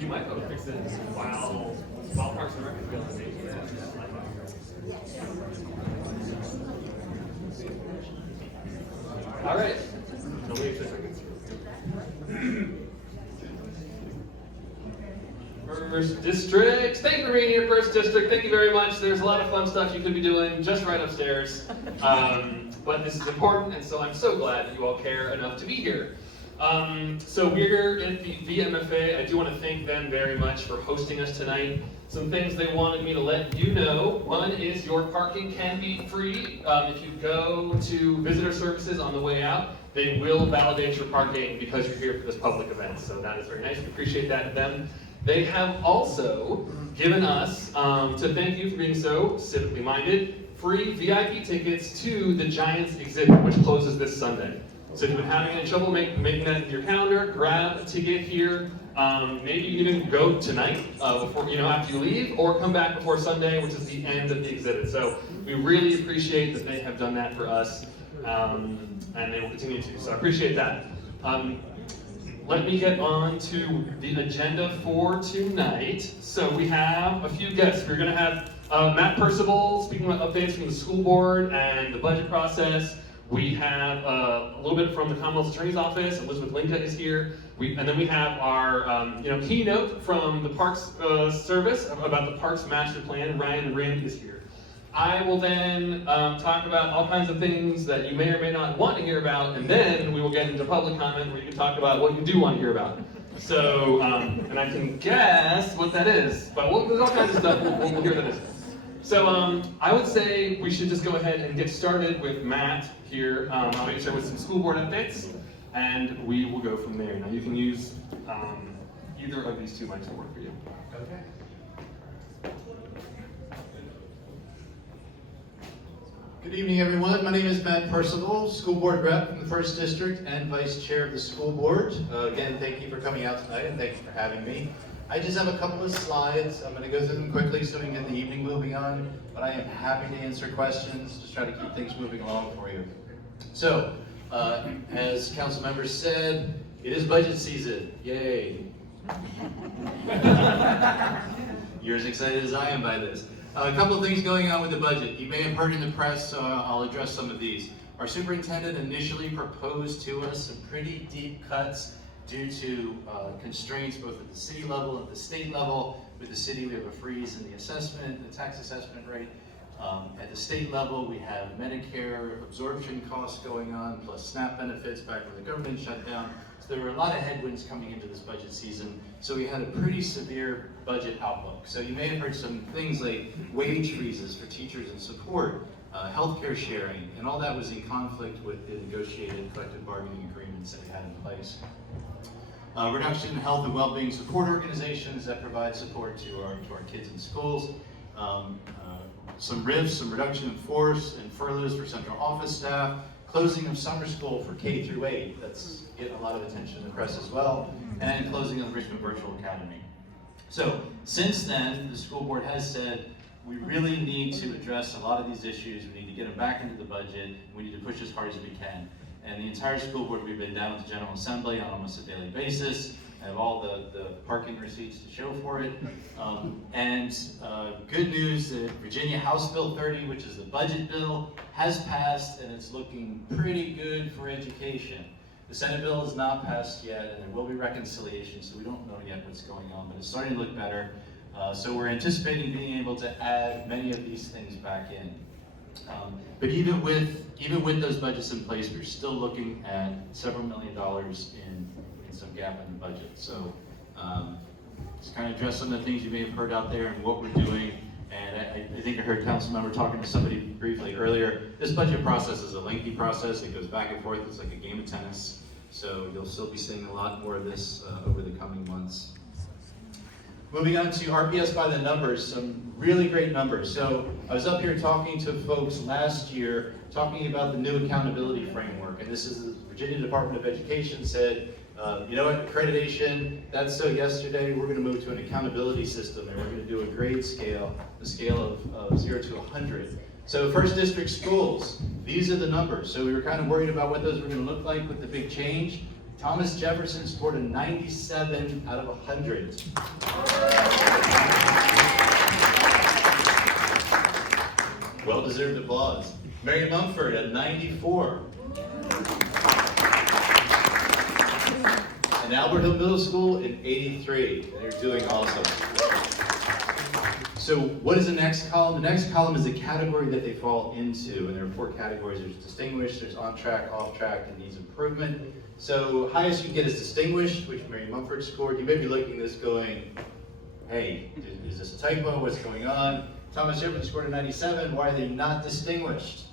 You might go fix it while Parks and Rec is going. All right. First District. Thank you for being here, First District. Thank you very much. There's a lot of fun stuff you could be doing just right upstairs. But this is important, and so I'm so glad that you all care enough to be here. So we're at the VMFA. I do want to thank them very much for hosting us tonight. Some things they wanted me to let you know. One is your parking can be free. If you go to visitor services on the way out, they will validate your parking because you're here for this public event. So that is very nice. We appreciate that of them. They have also given us, to thank you for being so civically minded, free VIP tickets to the Giants exhibit, which closes this Sunday. So if you've been having any trouble making that in your calendar, grab a ticket here. Maybe you can even go tonight before after you leave, or come back before Sunday, which is the end of the exhibit. So we really appreciate that they have done that for us, and they will continue to. So I appreciate that. Let me get on to the agenda for tonight. So we have a few guests. We're going to have Matt Percival speaking about updates from the school board and the budget process. We have a little bit from the Commonwealth Attorney's Office. Elizabeth Linka is here. And then we have our keynote from the Parks Service about the Parks Master Plan. Ryan Rand is here. I will then talk about all kinds of things that you may or may not want to hear about, and then we will get into public comment where you can talk about what you do want to hear about. So, and I can guess what that is, but there's all kinds of stuff we'll hear that is. So I would say we should just go ahead and get started with Matt here. I'll get started with some school board updates, and we will go from there. Now you can use either of these two mics to work for you. Okay. Good evening, everyone. My name is Matt Percival, school board rep from the First District and vice chair of the school board. Again, thank you for coming out tonight, and thank you for having me. I just have a couple of slides. I'm going to go through them quickly so we can get the evening moving on, but I am happy to answer questions, just try to keep things moving along for you. So, as council members said, it is budget season. Yay. You're as excited as I am by this. A couple of things going on with the budget. You may have heard in the press, so I'll address some of these. Our superintendent initially proposed to us some pretty deep cuts due to constraints both at the city level and at the state level. With the city, we have a freeze in the assessment, the tax assessment rate. At the state level, we have Medicare absorption costs going on, plus SNAP benefits back when the government shut down. So there were a lot of headwinds coming into this budget season. So we had a pretty severe budget outlook. So you may have heard some things like wage freezes for teachers and support, healthcare sharing, and all that was in conflict with the negotiated collective bargaining agreements that we had in place. Reduction in health and well-being support organizations that provide support to our kids in schools. some RIFs, some reduction in force and furloughs for central office staff, closing of summer school for K through 8, that's getting a lot of attention in the press as well, and closing of the Richmond Virtual Academy. So since then, the school board has said we really need to address a lot of these issues. We need to get them back into the budget. We need to push as hard as we can. And the entire school board, we've been down at the General Assembly on almost a daily basis. I have all the parking receipts to show for it. Good news that Virginia House Bill 30, which is the budget bill, has passed, and it's looking pretty good for education. The Senate bill is not passed yet, and there will be reconciliation, so we don't know yet what's going on, but it's starting to look better. So we're anticipating being able to add many of these things back in. But even with those budgets in place, we're still looking at several $1 million in some gap in the budget. So just kind of address some of the things you may have heard out there and what we're doing. And I think I heard council member talking to somebody briefly earlier. This budget process is a lengthy process. It goes back and forth. It's like a game of tennis. So you'll still be seeing a lot more of this over the coming months. Moving on to RPS by the numbers, some really great numbers. So I was up here talking to folks last year, talking about the new accountability framework. And this is the Virginia Department of Education said, you know what, accreditation, that's so yesterday, we're going to move to an accountability system, and we're going to do a grade scale, the scale of 0 to 100. So first district schools, these are the numbers. So we were kind of worried about what those were going to look like with the big change. Thomas Jefferson scored a 97 out of 100. Well-deserved applause. Mary Mumford at 94. And Albert Hill Middle School in 83. They're doing awesome. So what is the next column? The next column is the category that they fall into, and there are 4 categories. There's distinguished, there's on track, off track, and needs improvement. So highest you can get is distinguished, which Mary Mumford scored. You may be looking at this going, hey, is this a typo? What's going on? Thomas Jefferson scored a 97. Why are they not distinguished?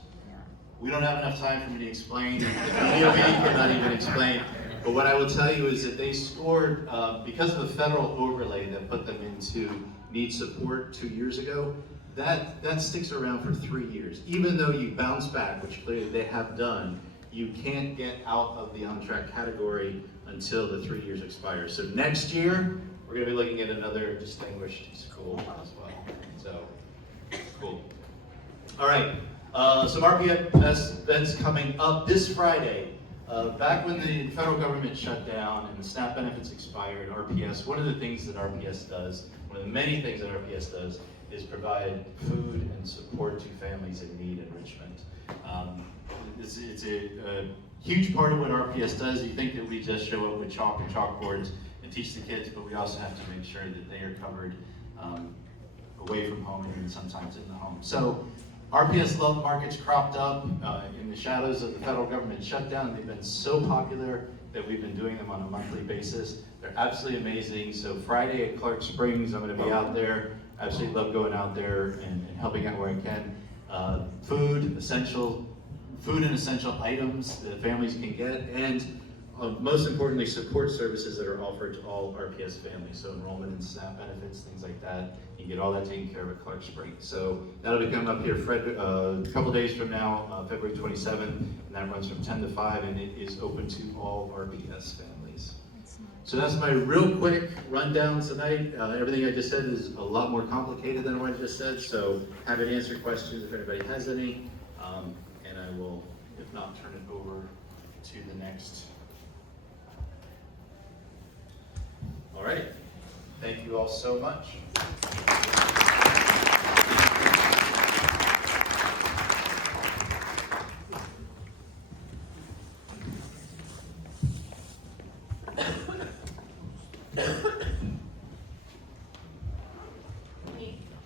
We don't have enough time for me to explain. The DOE cannot even explain. But what I will tell you is that they scored, because of the federal overlay that put them into need support 2 years ago, that sticks around for 3 years. Even though you bounce back, which clearly they have done, you can't get out of the on-track category until the 3 years expire. So next year, we're going to be looking at another distinguished school as well. So, cool. All right, some RPS events coming up this Friday. Back when the federal government shut down and the SNAP benefits expired, RPS, one of the things that RPS does, one of the many things that RPS does, is provide food and support to families in need in Richmond. It's a huge part of what RPS does. You think that we just show up with chalk and chalkboards and teach the kids, but we also have to make sure that they are covered away from home and even sometimes in the home. So RPS Love Markets cropped up in the shadows of the federal government shutdown. They've been so popular that we've been doing them on a monthly basis. They're absolutely amazing. So Friday at Clark Springs, I'm going to be out there. I absolutely love going out there and helping out where I can. Food and essential items that families can get, and most importantly, support services that are offered to all RPS families. So enrollment in SNAP benefits, things like that. You can get all that taken care of at Clark Springs. So that'll be coming up here a couple days from now, February 27th, and that runs from 10 to 5, and it is open to all RPS families. So that's my real quick rundown tonight. Everything I just said is a lot more complicated than what I just said, so happy to answer questions if anybody has any, and I will, if not, turn it over to the next. All right, thank you all so much.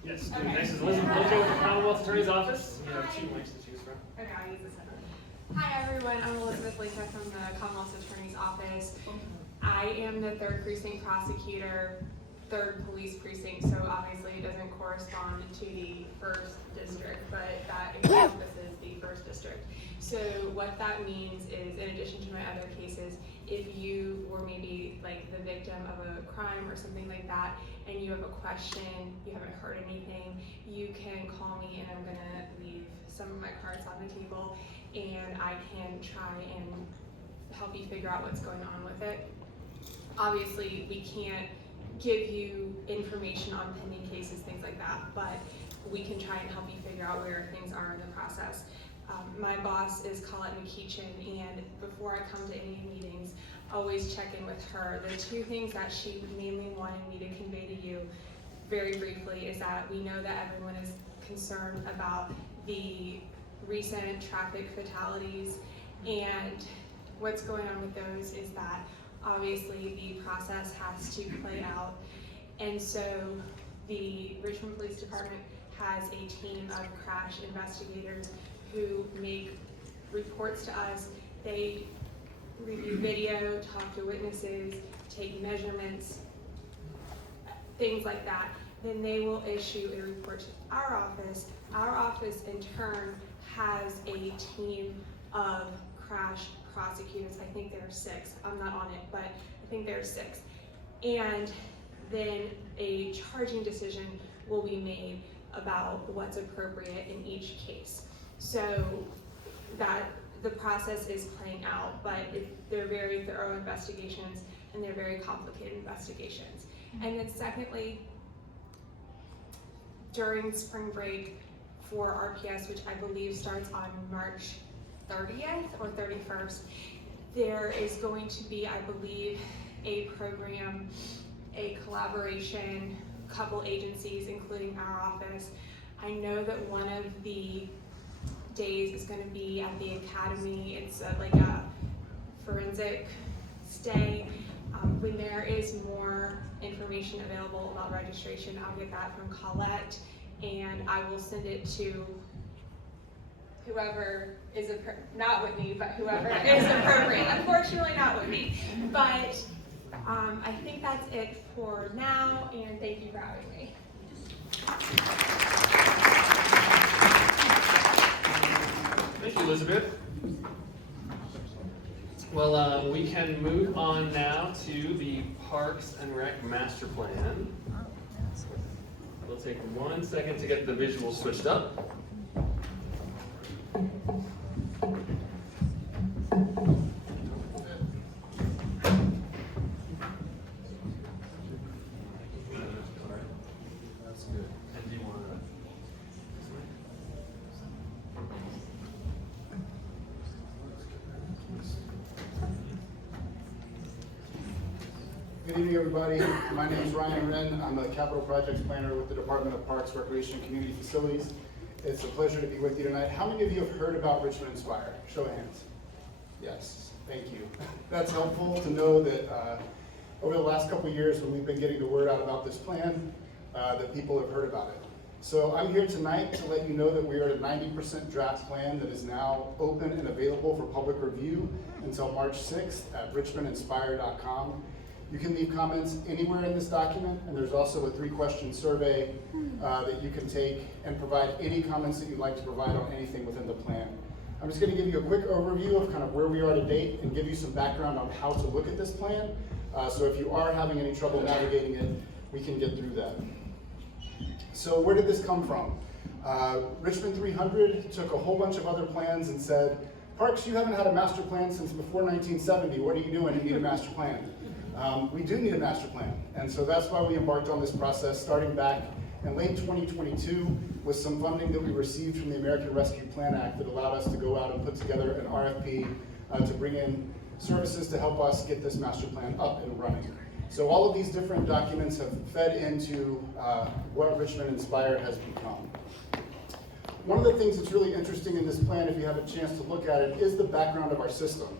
Yes. Okay. Next is Elizabeth Lojo with the Commonwealth Attorney's Office. You have 2 mics to choose from. Okay, I'll use this one. Hi everyone, I'm Elizabeth Linka from the Commonwealth Attorney's Office. I am the 3rd Precinct Prosecutor, 3rd Police Precinct, so obviously it doesn't correspond to the 1st District, but that encompasses the 1st District. So what that means is, in addition to my other cases, if you were maybe like the victim of a crime or something like that, and you have a question, you haven't heard anything, you can call me and I'm gonna leave some of my cards on the table and I can try and help you figure out what's going on with it. Obviously, we can't give you information on pending cases, things like that, but we can try and help you figure out where things are in the process. My boss is Colette McKeechin, and before I come to any meetings, always check in with her. The two things that she mainly wanted me to convey to you very briefly is that we know that everyone is concerned about the recent traffic fatalities, and what's going on with those is that obviously the process has to play out, and so the Richmond Police Department has a team of crash investigators who make reports to us. They review video, talk to witnesses, take measurements, things like that. Then they will issue a report to our office. Our office in turn has a team of crash prosecutors. I think there are 6. I'm not on it, but I think there are 6. And then a charging decision will be made about what's appropriate in each case. So that the process is playing out, but they're very thorough investigations and they're very complicated investigations. And then secondly, during spring break for RPS, which I believe starts on March 30th or 31st, there is going to be, I believe, a program, a collaboration, couple agencies, including our office. I know that one of the days is going to be at the academy. It's like a forensic stay. When there is more information available about registration, I'll get that from Colette, and I will send it to whoever is, not Whitney, but whoever is appropriate. Unfortunately, not Whitney. But I think that's it for now, and thank you for having me. Thank you, Elizabeth. Well, we can move on now to the Parks and Rec Master Plan. We'll take 1 second to get the visual switched up. That's good. And do you want to? Good evening, everybody. My name is Ryan Wren. I'm a capital projects planner with the Department of Parks, Recreation, and Community Facilities. It's a pleasure to be with you tonight. How many of you have heard about Richmond Inspire? Show of hands. Yes, thank you. That's helpful to know that over the last couple of years when we've been getting the word out about this plan, that people have heard about it. So I'm here tonight to let you know that we are at a 90% draft plan that is now open and available for public review until March 6th at richmondinspire.com. You can leave comments anywhere in this document, and there's also a 3-question survey that you can take and provide any comments that you'd like to provide on anything within the plan. I'm just going to give you a quick overview of kind of where we are to date and give you some background on how to look at this plan. So if you are having any trouble navigating it, we can get through that. So where did this come from? Richmond 300 took a whole bunch of other plans and said, Parks, you haven't had a master plan since before 1970. What are you doing? You need a master plan. We do need a master plan, and so that's why we embarked on this process starting back in late 2022 with some funding that we received from the American Rescue Plan Act that allowed us to go out and put together an RFP to bring in services to help us get this master plan up and running. So all of these different documents have fed into what Richmond Inspire has become. One of the things that's really interesting in this plan, if you have a chance to look at it, is the background of our system.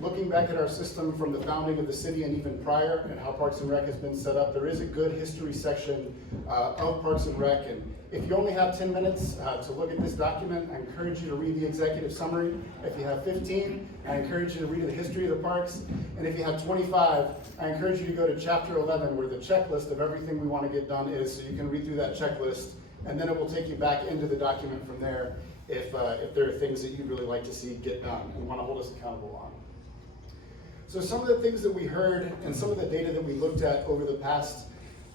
Looking back at our system from the founding of the city and even prior, and how Parks and Rec has been set up, there is a good history section of Parks and Rec. And if you only have 10 minutes to look at this document, I encourage you to read the executive summary. If you have 15, I encourage you to read the history of the parks. And if you have 25, I encourage you to go to chapter 11, where the checklist of everything we want to get done is, so you can read through that checklist, and then it will take you back into the document from there if there are things that you'd really like to see get done and want to hold us accountable on. So some of the things that we heard and some of the data that we looked at over the past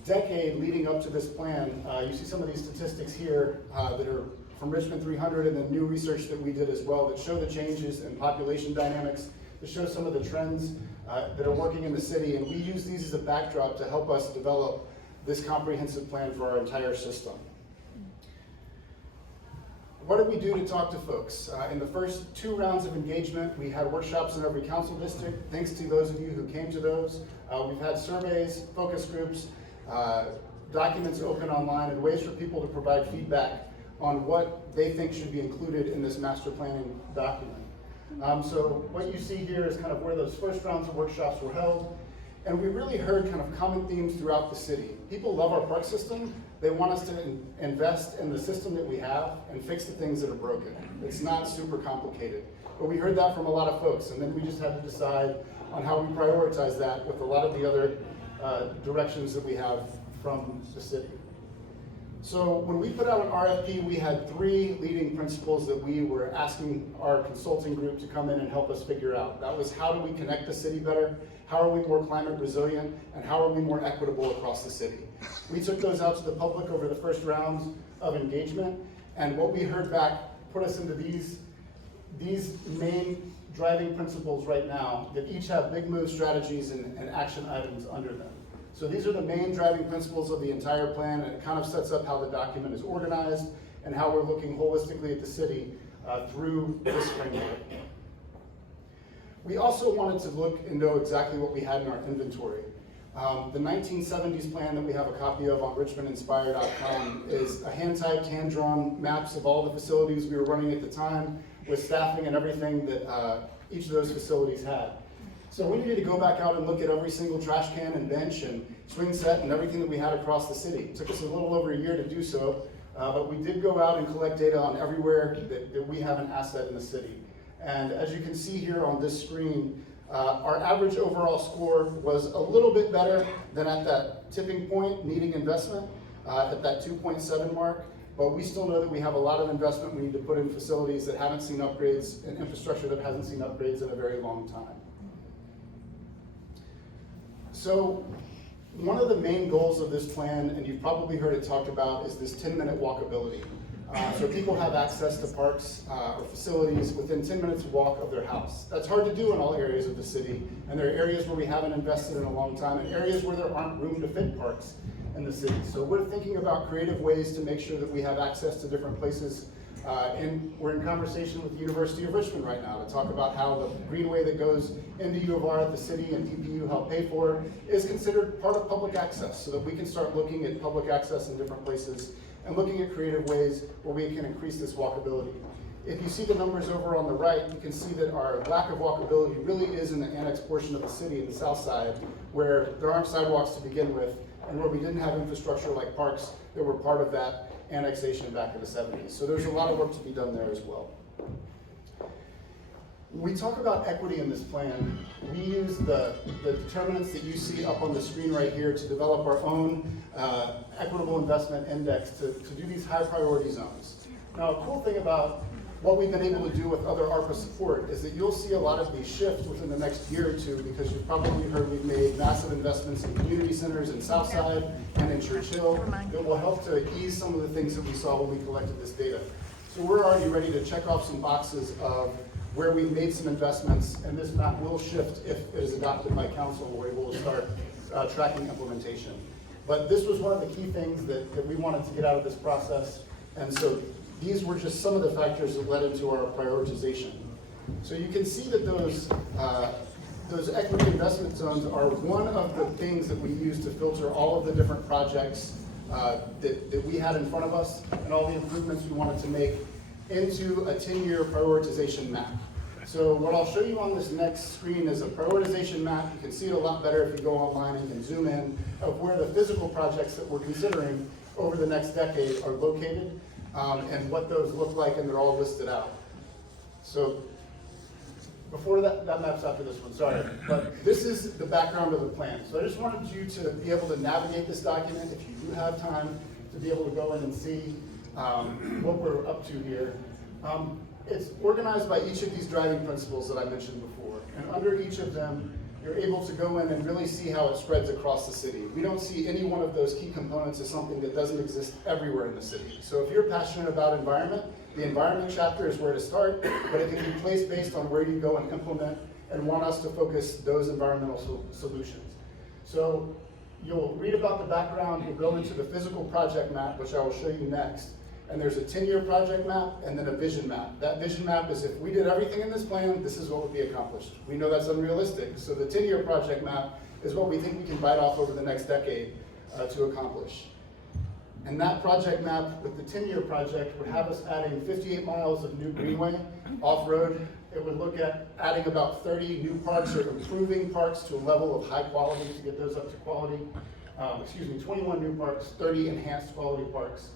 decade leading up to this plan, you see some of these statistics here that are from Richmond 300 and then new research that we did as well that show the changes in population dynamics, that show some of the trends that are working in the city, and we use these as a backdrop to help us develop this comprehensive plan for our entire system. What did we do to talk to folks? In the first 2 rounds of engagement, we had workshops in every council district. Thanks to those of you who came to those. We've had surveys, focus groups, documents open online, and ways for people to provide feedback on what they think should be included in this master planning document. So what you see here is kind of where those first rounds of workshops were held. And we really heard kind of common themes throughout the city. People love our park system. They want us to invest in the system that we have and fix the things that are broken. It's not super complicated. But we heard that from a lot of folks, and then we just had to decide on how we prioritize that with a lot of the other directions that we have from the city. So when we put out an RFP, we had 3 leading principles that we were asking our consulting group to come in and help us figure out. That was, how do we connect the city better? How are we more climate resilient? And how are we more equitable across the city? We took those out to the public over the first rounds of engagement, and what we heard back put us into these main driving principles right now that each have big move strategies and action items under them. So these are the main driving principles of the entire plan, and it kind of sets up how the document is organized and how we're looking holistically at the city through this framework. We also wanted to look and know exactly what we had in our inventory. The 1970s plan that we have a copy of on richmondinspire.com is a hand-typed, hand-drawn maps of all the facilities we were running at the time with staffing and everything that each of those facilities had. So we needed to go back out and look at every single trash can and bench and swing set and everything that we had across the city. It took us a little over a year to do so, but we did go out and collect data on everywhere that we have an asset in the city. And as you can see here on this screen, our average overall score was a little bit better than at that tipping point needing investment, at that 2.7 mark, but we still know that we have a lot of investment we need to put in facilities that haven't seen upgrades and infrastructure that hasn't seen upgrades in a very long time. So one of the main goals of this plan, and you've probably heard it talked about, is this 10-minute walkability. So people have access to parks or facilities within 10 minutes walk of their house. That's hard to do in all areas of the city, and there are areas where we haven't invested in a long time, and areas where there aren't room to fit parks in the city. So we're thinking about creative ways to make sure that we have access to different places. And we're in conversation with the University of Richmond right now to talk about how the greenway that goes into U of R at the city and DPU help pay for is considered part of public access, so that we can start looking at public access in different places and looking at creative ways where we can increase this walkability. If you see the numbers over on the right, you can see that our lack of walkability really is in the annex portion of the city, in the south side, where there aren't sidewalks to begin with, and where we didn't have infrastructure like parks that were part of that annexation back in the 70s. So there's a lot of work to be done there as well. When we talk about equity in this plan, we use the determinants that you see up on the screen right here to develop our own equitable investment index to do these high priority zones. Now, a cool thing about what we've been able to do with other ARPA support is that you'll see a lot of these shifts within the next year or two, because you've probably heard we've made massive investments in community centers in Southside and in Churchill that will help to ease some of the things that we saw when we collected this data. So we're already ready to check off some boxes of where we've made some investments, and this map will shift if it is adopted by council, and we're able to start tracking implementation. But this was one of the key things that we wanted to get out of this process, and so these were just some of the factors that led into our prioritization. So you can see that those equity investment zones are one of the things that we use to filter all of the different projects that we had in front of us and all the improvements we wanted to make into a 10-year prioritization map. So what I'll show you on this next screen is a prioritization map. You can see it a lot better if you go online and can zoom in of where the physical projects that we're considering over the next decade are located, and what those look like, and they're all listed out. So before that map's after this one, sorry. But this is the background of the plan. So I just wanted you to be able to navigate this document, if you do have time, to be able to go in and see what we're up to here. It's organized by each of these driving principles that I mentioned before. And under each of them, you're able to go in and really see how it spreads across the city. We don't see any one of those key components as something that doesn't exist everywhere in the city. So if you're passionate about environment, the environment chapter is where to start, but it can be placed based on where you go and implement and want us to focus those environmental solutions. So you'll read about the background, you'll go into the physical project map, which I will show you next. And there's a 10-year project map and then a vision map. That vision map is if we did everything in this plan, this is what would be accomplished. We know that's unrealistic, so the 10-year project map is what we think we can bite off over the next decade to accomplish. And that project map with the 10-year project would have us adding 58 miles of new greenway off-road. It would look at adding about 30 new parks or improving parks to a level of high quality to get those up to quality. 21 new parks, 30 enhanced quality parks,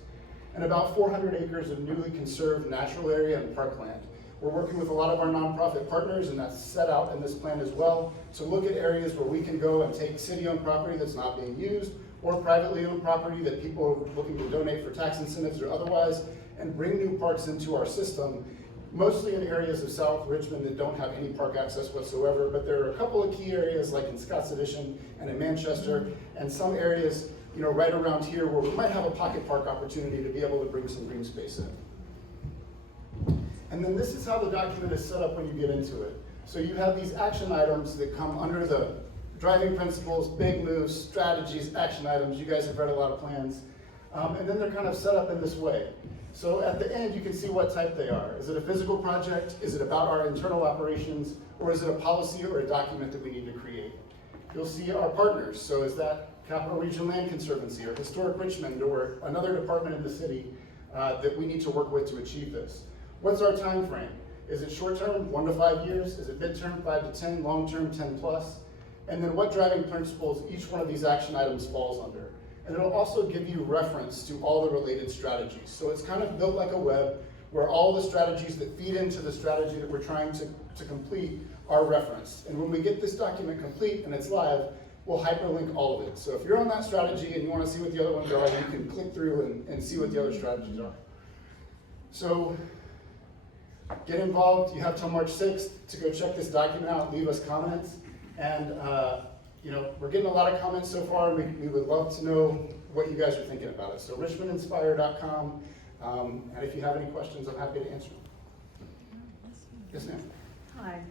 and about 400 acres of newly conserved natural area and parkland. We're working with a lot of our nonprofit partners, and that's set out in this plan as well, to look at areas where we can go and take city-owned property that's not being used, or privately owned property that people are looking to donate for tax incentives or otherwise, and bring new parks into our system, mostly in areas of South Richmond that don't have any park access whatsoever, but there are a couple of key areas like in Scotts Addition and in Manchester, and some areas right around here where we might have a pocket park opportunity to be able to bring some green space in. And then this is how the document is set up when you get into it. So you have these action items that come under the driving principles, big moves, strategies, action items. You guys have read a lot of plans. And then they're kind of set up in this way. So at the end, you can see what type they are. Is it a physical project? Is it about our internal operations? Or is it a policy or a document that we need to create? You'll see our partners. So is that Capital Region Land Conservancy or Historic Richmond or another department in the city that we need to work with to achieve this? What's our time frame? Is it short term, 1 to 5 years? Is it midterm, 5 to 10, long term, 10 plus? And then what driving principles each one of these action items falls under. And it'll also give you reference to all the related strategies. So it's kind of built like a web where all the strategies that feed into the strategy that we're trying to complete are referenced. And when we get this document complete and it's live, we'll hyperlink all of it. So if you're on that strategy and you want to see what the other ones are, you can click through and see what the other strategies are. So get involved. You have till March 6th to go check this document out, leave us comments. And we're getting a lot of comments so far. We would love to know what you guys are thinking about it. So richmondinspire.com. And if you have any questions, I'm happy to answer them. Yes, ma'am. Hi.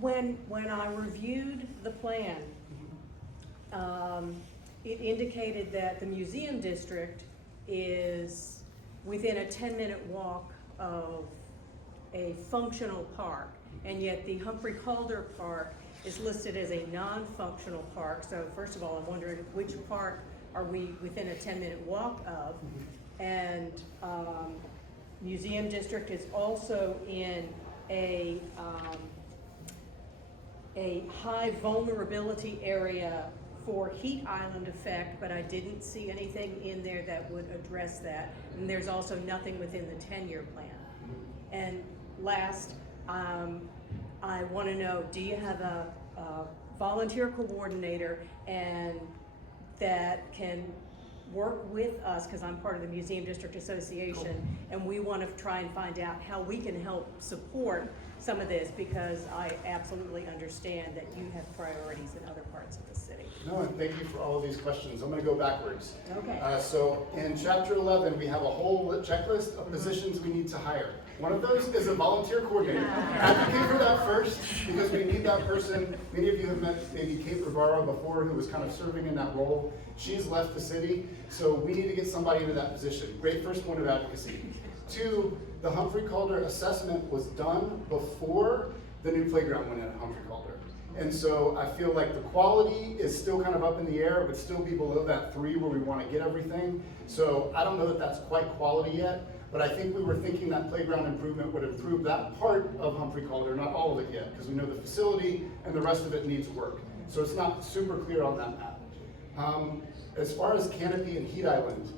When I reviewed the plan, it indicated that the museum district is within a 10-minute walk of a functional park, and yet the Humphrey Calder Park is listed as a non-functional park. So first of all, I'm wondering which park are we within a 10-minute walk of? And museum district is also in a high vulnerability area for heat island effect, but I didn't see anything in there that would address that. And there's also nothing within the 10-year plan. And last, I want to know, do you have a volunteer coordinator and that can work with us, because I'm part of the Museum District Association, and we want to try and find out how we can help support some of this, because I absolutely understand that you have priorities in other parts of the city. No, and thank you for all of these questions. I'm going to go backwards. Okay. So in Chapter 11, we have a whole checklist of positions we need to hire. One of those is a volunteer coordinator. Advocate for that first, because we need that person. Many of you have met maybe Kate Rivaro before, who was kind of serving in that role. She's left the city, so we need to get somebody into that position. Great first point of advocacy. 2, the Humphrey Calder assessment was done before the new playground went in at Humphrey Calder. And so I feel like the quality is still kind of up in the air, but still be below that 3 where we want to get everything. So I don't know that that's quite quality yet. But I think we were thinking that playground improvement would improve that part of Humphrey Calder, not all of it yet, because we know the facility and the rest of it needs work. So it's not super clear on that map. As far as Canopy and Heat Island,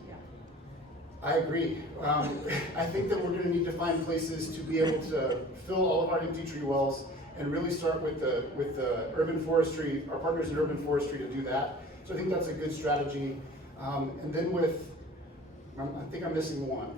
I agree. I think that we're gonna need to find places to be able to fill all of our empty tree wells and really start with the urban forestry, our partners in urban forestry to do that. So I think that's a good strategy. And then I think I'm missing one.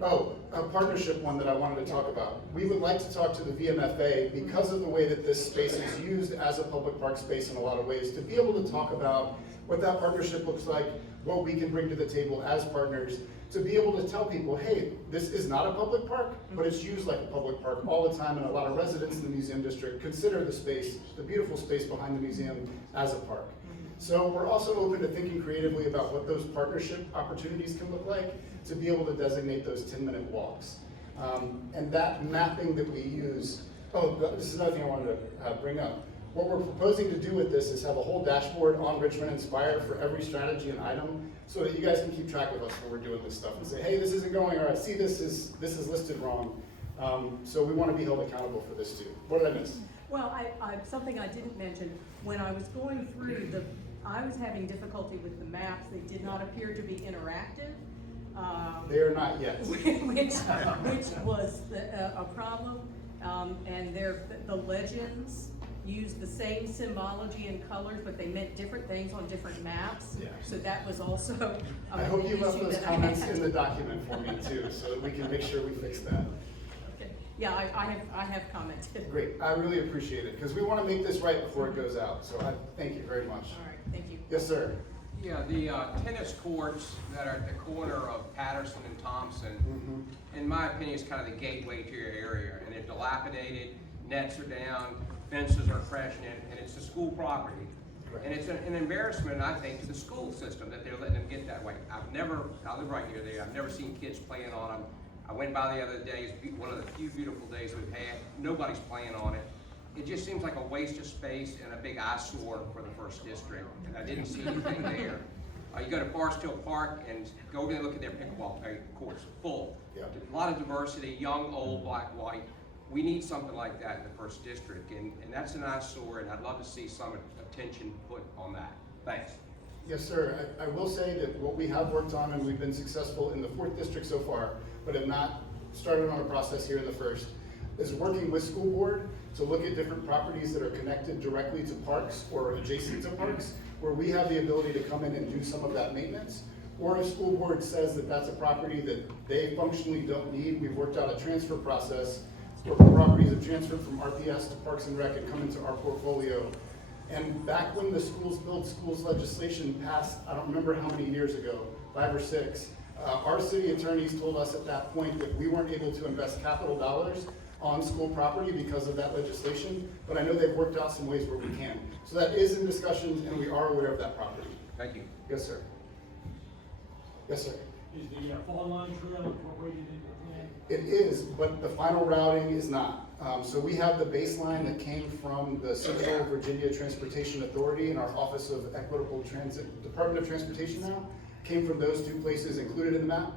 Oh, a partnership one that I wanted to talk about. We would like to talk to the VMFA because of the way that this space is used as a public park space in a lot of ways, to be able to talk about what that partnership looks like, what we can bring to the table as partners, to be able to tell people, hey, this is not a public park, but it's used like a public park all the time, and a lot of residents in the museum district consider the space, the beautiful space behind the museum, as a park. So we're also open to thinking creatively about what those partnership opportunities can look like to be able to designate those 10-minute walks. And that mapping that we use, this is another thing I wanted to bring up. What we're proposing to do with this is have a whole dashboard on Richmond Inspire for every strategy and item, so that you guys can keep track of us when we're doing this stuff and say, hey, this isn't going, or I see this is listed wrong. So we want to be held accountable for this too. What did I miss? Well, something I didn't mention, when I was going through I was having difficulty with the maps. They did not appear to be interactive. They are not yet. which was a problem. And the legends used the same symbology and colors, but they meant different things on different maps. Yeah. So that was also I hope you left issue those that I comments had. in the document for me too, so that we can make sure we fix that. Okay. Yeah, I have commented. Great, I really appreciate it, because we want to make this right before it goes out, so I thank you very much. All right, thank you. Yes, sir. Yeah, the tennis courts that are at the corner of Patterson and Thompson, in my opinion, is kind of the gateway to your area, and they're dilapidated, nets are down, fences are crashing in, and it's a school property. Correct. And it's an embarrassment, I think, to the school system that they're letting them get that way. I live right near there, I've never seen kids playing on them. I went by the other day, it's one of the few beautiful days we've had, nobody's playing on it. It just seems like a waste of space and a big eyesore for the first district. And I didn't see anything there. You go to Forest Hill Park and go over there and look at their pickleball courts, full. Yeah. A lot of diversity, young, old, black, white. We need something like that in the first district, and that's an eyesore, and I'd love to see some attention put on that. Thanks. Yes, sir. I will say that what we have worked on, and we've been successful in the 4th district so far, but have not started on a process here in the 1st, is working with school board to look at different properties that are connected directly to parks or adjacent to parks, where we have the ability to come in and do some of that maintenance. Or if school board says that that's a property that they functionally don't need, we've worked out a transfer process where properties have transferred from RPS to Parks and Rec and come into our portfolio. And back when the schools build schools legislation passed, I don't remember how many years ago, 5 or 6, our city attorneys told us at that point that we weren't able to invest capital dollars on school property because of that legislation, but I know they've worked out some ways where we can. So that is in discussions, and we are aware of that property. Thank you. Yes, sir. Yes, sir. Is the fall line trail incorporated into the plan? It is, but the final routing is not. So we have the baseline that came from the Central Virginia Transportation Authority and our Office of Equitable Transit, Department of Transportation now, came from those 2 places included in the map.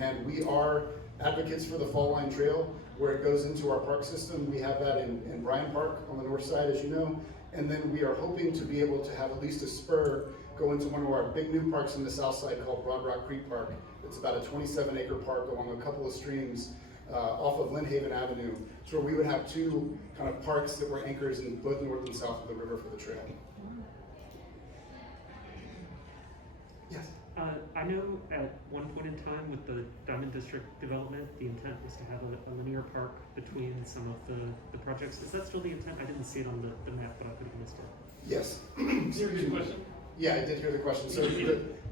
And we are advocates for the fall line trail, where it goes into our park system. We have that in Bryan Park on the north side, as you know. And then we are hoping to be able to have at least a spur go into one of our big new parks in the south side called Broad Rock Creek Park. It's about a 27-acre park along a couple of streams off of Lynn Haven Avenue. So we would have 2 kind of parks that were anchors in both north and south of the river for the trail. Yes. I know at one point in time with the Diamond District development, the intent was to have a linear park between some of the projects. Is that still the intent? I didn't see it on the map, but I could have missed it. Yes. Hear your question? Yeah, I did hear the question. So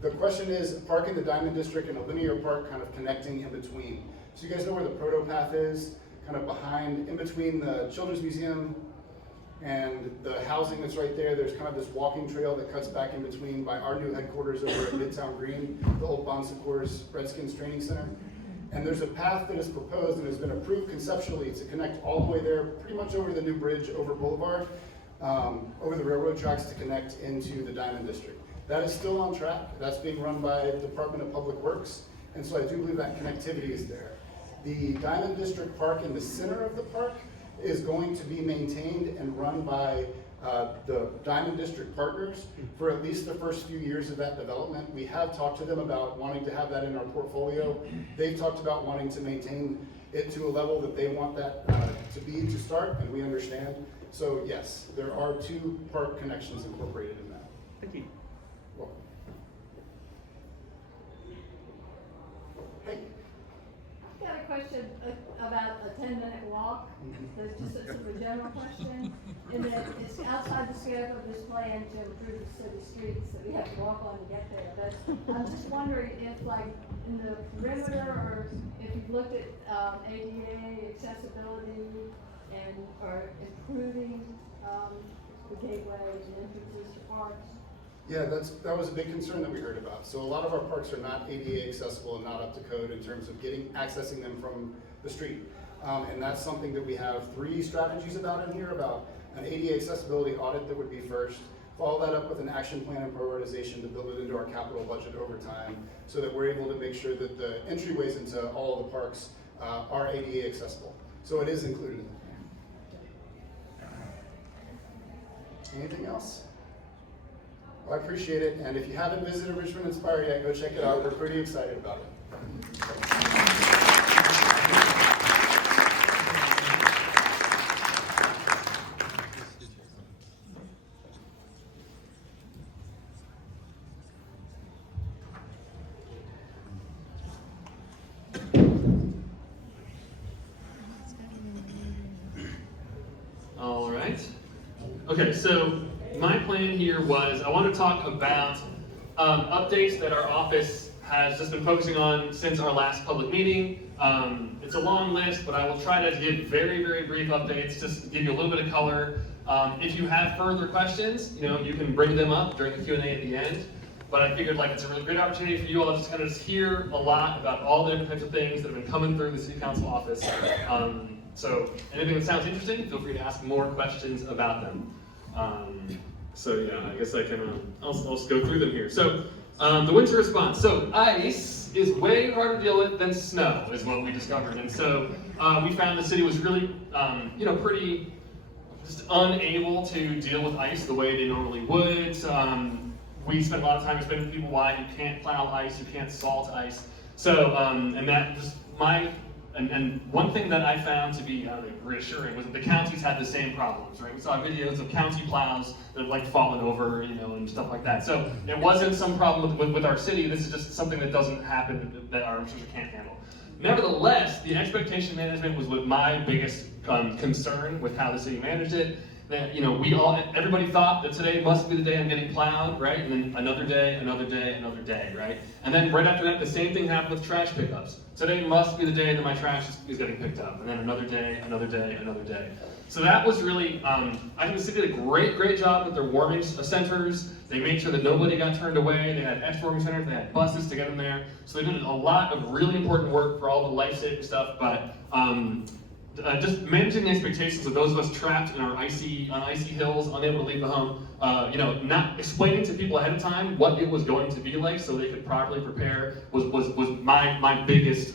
the question is park in the Diamond District and a linear park kind of connecting in between. So you guys know where the proto path is? Kind of behind, in between the Children's Museum and the housing that's right there. There's kind of this walking trail that cuts back in between by our new headquarters over at Midtown Green, the old Bon Secours Redskins Training Center. And there's a path that is proposed and has been approved conceptually to connect all the way there, pretty much over the new bridge over Boulevard, over the railroad tracks to connect into the Diamond District. That is still on track. That's being run by the Department of Public Works. And so I do believe that connectivity is there. The Diamond District Park in the center of the park is going to be maintained and run by the Diamond District partners for at least the first few years of that development. We have talked to them about wanting to have that in our portfolio. They've talked about wanting to maintain it to a level that they want that to be to start, and we understand. So yes, there are 2 park connections incorporated in that. Thank you. Welcome. Hey. I've got a question about a 10-minute walk. There's just a sort of a general question. In that it's outside the scope of this plan to improve the city streets that we have to walk on to get there. But I'm just wondering if, like, in the perimeter, or if you've looked at ADA accessibility or improving the gateways and entrances to parks. Yeah, that was a big concern that we heard about. So a lot of our parks are not ADA accessible and not up to code in terms of accessing them from the street. And that's something that we have 3 strategies about in here, about an ADA accessibility audit that would be first, follow that up with an action plan and prioritization to build it into our capital budget over time, so that we're able to make sure that the entryways into all of the parks are ADA accessible. So it is included in the plan. Anything else? Well, I appreciate it, and if you haven't visited Richmond Inspire yet, go check it out. We're pretty excited about it. All right. Okay, so my plan here was I want to talk about updates that our office has just been focusing on since our last public meeting. It's a long list, but I will try to give very, very brief updates, just to give you a little bit of color. If you have further questions, you can bring them up during the Q&A at the end. But I figured it's a really great opportunity for you all to just kind of hear a lot about all the different types of things that have been coming through the City Council office. So anything that sounds interesting, feel free to ask more questions about them. So yeah, I guess I can, I'll just go through them here. So the winter response. So ice is way harder to deal with than snow, is what we discovered. And so we found the city was really, pretty just unable to deal with ice the way they normally would. We spent a lot of time explaining to people why you can't plow ice, you can't salt ice. So, and that just and one thing that I found to be reassuring was that the counties had the same problems, right? We saw videos of county plows that have fallen over, and stuff like that. So it wasn't some problem with our city. This is just something that doesn't happen that our infrastructure can't handle. Nevertheless, the expectation management was my biggest concern with how the city managed it. That everybody thought that today must be the day I'm getting plowed, right? And then another day, right? And then right after that, the same thing happened with trash pickups. Today must be the day that my trash is getting picked up. And then another day. So that was really, I think the city did a great job with their warming centers. They made sure that nobody got turned away. They had extra warming centers, they had buses to get them there. So they did a lot of really important work for all the life-saving stuff, but just managing the expectations of those of us trapped in our icy hills, unable to leave the home, not explaining to people ahead of time what it was going to be like so they could properly prepare was my biggest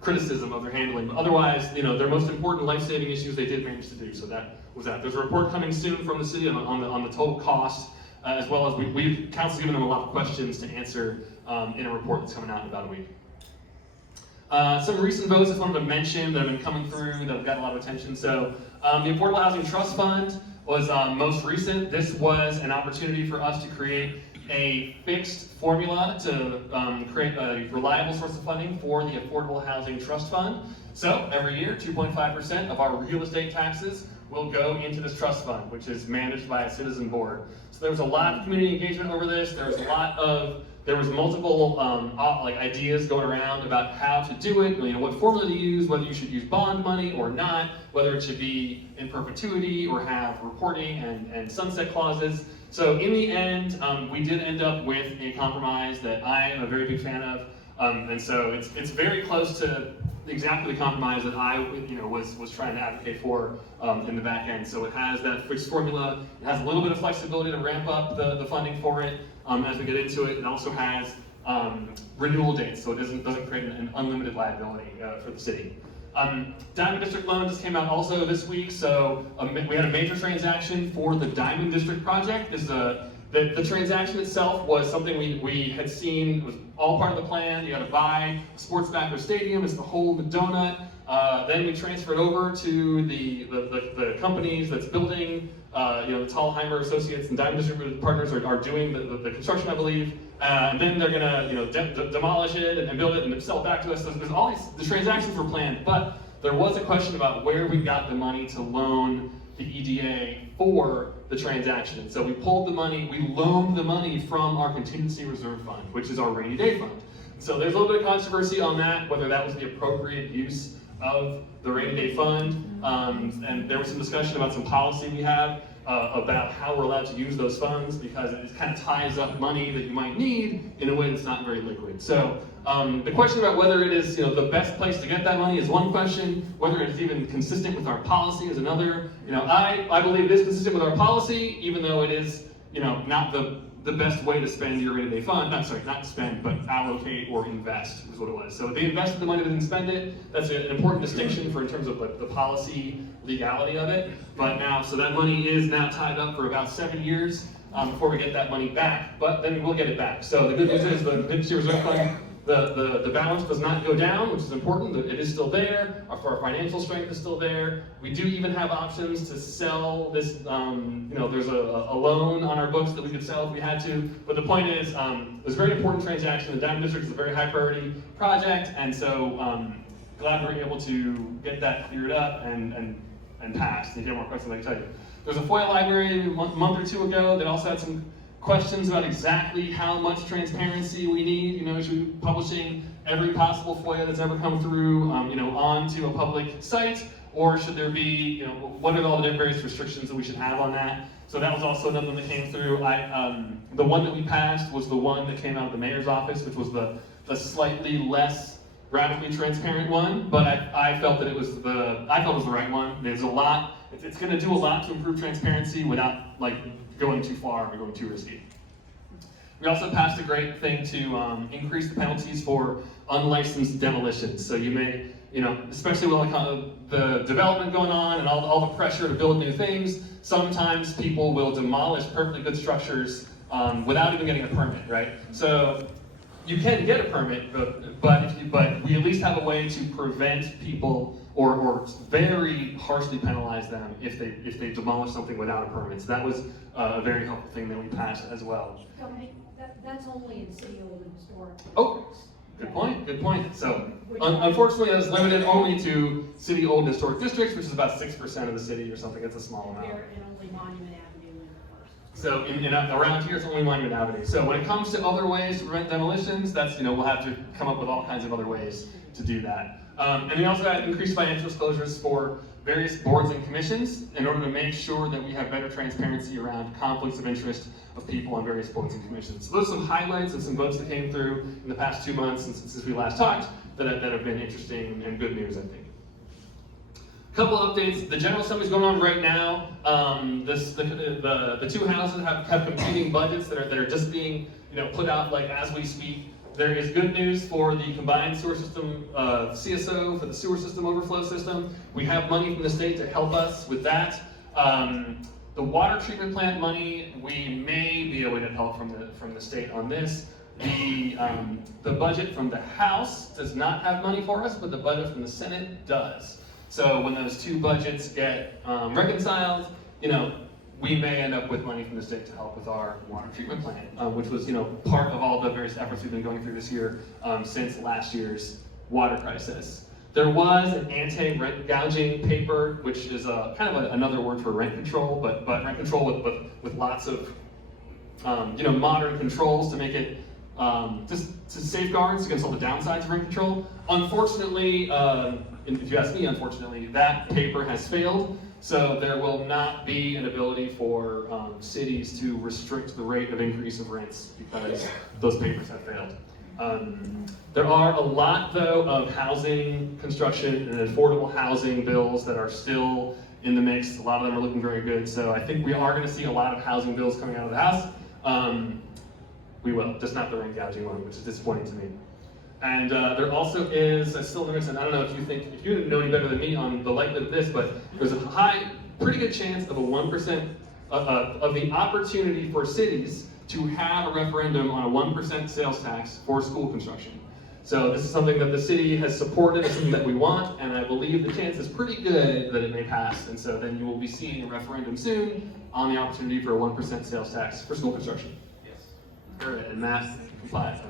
criticism of their handling. But otherwise, their most important life-saving issues they did manage to do. So that was that. There's a report coming soon from the city on the total cost, as well as we've council's given them a lot of questions to answer in a report that's coming out in about a week. Some recent votes I just wanted to mention that have been coming through that have got a lot of attention. So the Affordable Housing Trust Fund was most recent. This was an opportunity for us to create a fixed formula to create a reliable source of funding for the Affordable Housing Trust Fund. So every year, 2.5% of our real estate taxes will go into this trust fund, which is managed by a citizen board. So there was a lot of community engagement over this. There was multiple ideas going around about how to do it, what formula to use, whether you should use bond money or not, whether it should be in perpetuity or have reporting and sunset clauses. So in the end, we did end up with a compromise that I am a very big fan of, and so it's very close to exactly the compromise that I was trying to advocate for in the back end. So it has that fixed formula, it has a little bit of flexibility to ramp up the funding for it as we get into it. It also has renewal dates, so it doesn't create an unlimited liability for the city. Diamond District loan just came out also this week, so we had a major transaction for the Diamond District project. The transaction itself was something we had seen, was all part of the plan. You had to buy Sports Backer Stadium, it's the whole the donut. Then we transferred over to the companies that's building, the Tallheimer Associates and Diamond District Partners are doing the construction, I believe. And then they're gonna demolish it and build it and sell it back to us. So there's all the transactions were planned, but there was a question about where we got the money to loan the EDA for the transaction. And so we pulled the money, we loaned the money from our contingency reserve fund, which is our rainy day fund. So there's a little bit of controversy on that, whether that was the appropriate use of the rainy day fund. And there was some discussion about some policy we have about how we're allowed to use those funds, because it kind of ties up money that you might need in a way that's not very liquid. So the question about whether it is the best place to get that money is one question. Whether it is even consistent with our policy is another. I believe it is consistent with our policy, even though it is not the best way to spend your rainy day fund. I'm sorry, not spend, but allocate or invest is what it was. So they invested the money, they didn't spend it. That's an important distinction in terms of the policy legality of it. But now, so that money is now tied up for about 7 years before we get that money back, but then we'll get it back. So the good news is the contingency reserve fund, the balance does not go down, which is important. It is still there. Our financial strength is still there. We do even have options to sell this. There's a loan on our books that we could sell if we had to. But the point is, it was a very important transaction. The Diamond District is a very high priority project, and so glad we're able to get that cleared up and passed. If you have more questions, I can tell you. There's a FOIA library a month or two ago that also had some questions about exactly how much transparency we need. Should we be publishing every possible FOIA that's ever come through, onto a public site, or should there be, what are all the various restrictions that we should have on that? So that was also another one that came through. The one that we passed was the one that came out of the mayor's office, which was the slightly less radically transparent one, but I felt that it was the right one. There's a lot. It's going to do a lot to improve transparency without going too far or going too risky. We also passed a great thing to increase the penalties for unlicensed demolitions. So you may, especially with the development going on and all the pressure to build new things, sometimes people will demolish perfectly good structures without even getting a permit, right? So you can get a permit, but we at least have a way to prevent people or very harshly penalize them if they demolish something without a permit. So that was a very helpful thing that we passed as well. That's only in city-owned and historic. Oh, good point. So unfortunately, that's limited only to city-owned historic districts, which is about 6% of the city or something. It's a small amount. And only Monument Avenue in the first. So around here, it's only Monument Avenue. So when it comes to other ways to prevent demolitions, that's we'll have to come up with all kinds of other ways to do that. And we also had increased financial disclosures for various boards and commissions in order to make sure that we have better transparency around conflicts of interest of people on various boards and commissions. So those are some highlights and some votes that came through in the past 2 months since we last talked that have been interesting and good news, I think. A couple updates. The General Assembly is going on right now. The two houses have competing budgets that are just being put out as we speak. There is good news for the combined sewer system CSO, for the sewer system overflow system. We have money from the state to help us with that. The water treatment plant money, we may be able to get help from the state on this. The budget from the House does not have money for us, but the budget from the Senate does. So when those two budgets get reconciled, we may end up with money from the state to help with our water treatment plant, which was part of all the various efforts we've been going through this year since last year's water crisis. There was an anti-rent gouging paper, which is kind of another word for rent control, but rent control with lots of modern controls to make it just to safeguards against all the downsides of rent control. Unfortunately, if you ask me, unfortunately, that paper has failed. So there will not be an ability for cities to restrict the rate of increase of rents because those papers have failed. There are a lot, though, of housing construction and affordable housing bills that are still in the mix. A lot of them are looking very good. So I think we are going to see a lot of housing bills coming out of the House. We will, just not the rent gouging one, which is disappointing to me. And there also is, I still noticed, and I don't know if you know any better than me on the likelihood of this, but there's a pretty good chance of a 1%, of the opportunity for cities to have a referendum on a 1% sales tax for school construction. So this is something that the city has supported, it's something that we want, and I believe the chance is pretty good that it may pass. And so then you will be seeing a referendum soon on the opportunity for a 1% sales tax for school construction. Yes. Good, and Matt complies.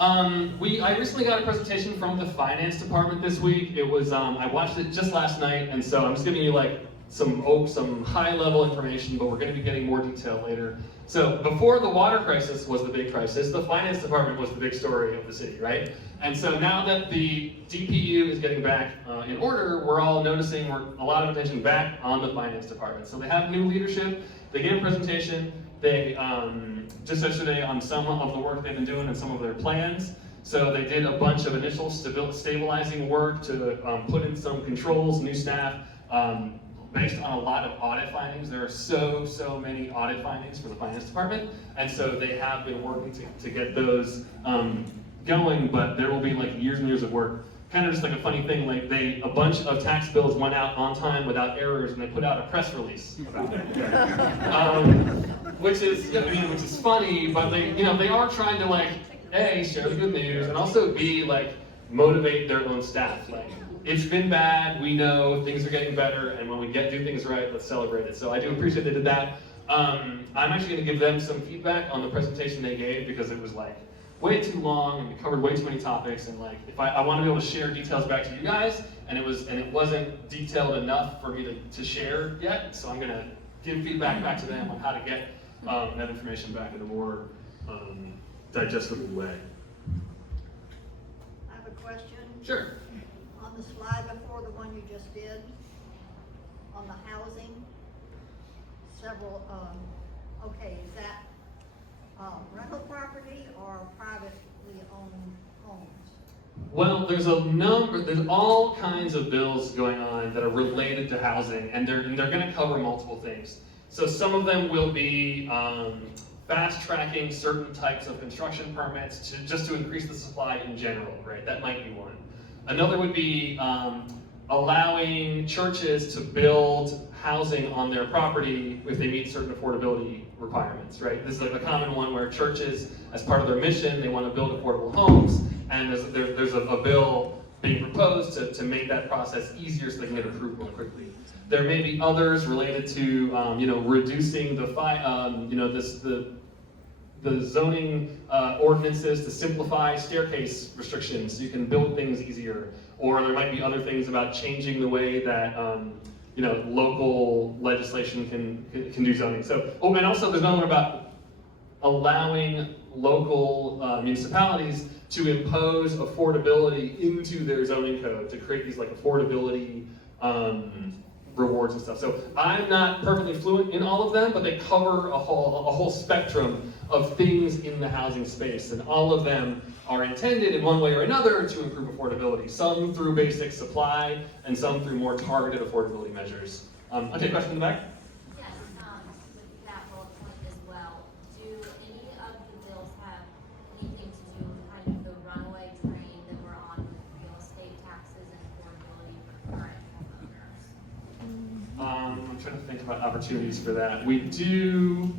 I recently got a presentation from the finance department this week. It was, I watched it just last night, and so I'm just giving you like some high-level information, but we're going to be getting more detail later. So before the water crisis was the big crisis, the finance department was the big story of the city, right? And so now that the DPU is getting back in order, we're all noticing a lot of attention back on the finance department. So they have new leadership. They gave a presentation. They just yesterday on some of the work they've been doing and some of their plans. So they did a bunch of initial stabilizing work to put in some controls, new staff, based on a lot of audit findings. There are so many audit findings for the finance department, and so they have been working to get those going, but there will be like years and years of work. Kind of just like a funny thing, like a bunch of tax bills went out on time without errors, and they put out a press release about it. Which is funny, but they are trying to like A, share the good news, and also B, like motivate their own staff. Like, it's been bad, we know things are getting better, and when we do things right, let's celebrate it. So I do appreciate they did that. I'm actually going to give them some feedback on the presentation they gave, because it was like way too long and we covered way too many topics, and like if I want to be able to share details back to you guys, and it wasn't detailed enough for me to share yet, so I'm going to give feedback back to them on how to get that information back in a more digestible way. I have a question. Sure. On the slide before the one you just did, on the housing, several, okay, is that rental property or privately owned homes? Well, there's all kinds of bills going on that are related to housing, and they're going to cover multiple things. So some of them will be fast tracking certain types of construction permits just to increase the supply in general, right? That might be one. Another would be allowing churches to build housing on their property if they meet certain affordability requirements, right? This is like a common one where churches, as part of their mission, they want to build affordable homes, and there's a bill being proposed to make that process easier so they can get approved more quickly. There may be others related to reducing the zoning ordinances to simplify staircase restrictions so you can build things easier. Or there might be other things about changing the way that local legislation can do zoning. So, and also there's another one about allowing local municipalities to impose affordability into their zoning code to create these like affordability rewards and stuff. So I'm not perfectly fluent in all of them, but they cover a whole spectrum of things in the housing space, and all of them are intended in one way or another to improve affordability. Some through basic supply, and some through more targeted affordability measures. Okay, question in the back? Yes, with that bullet point as well, do any of the bills have anything to do with kind of the runaway train that we're on with real estate taxes and affordability for current homeowners? I'm trying to think about opportunities for that. We do,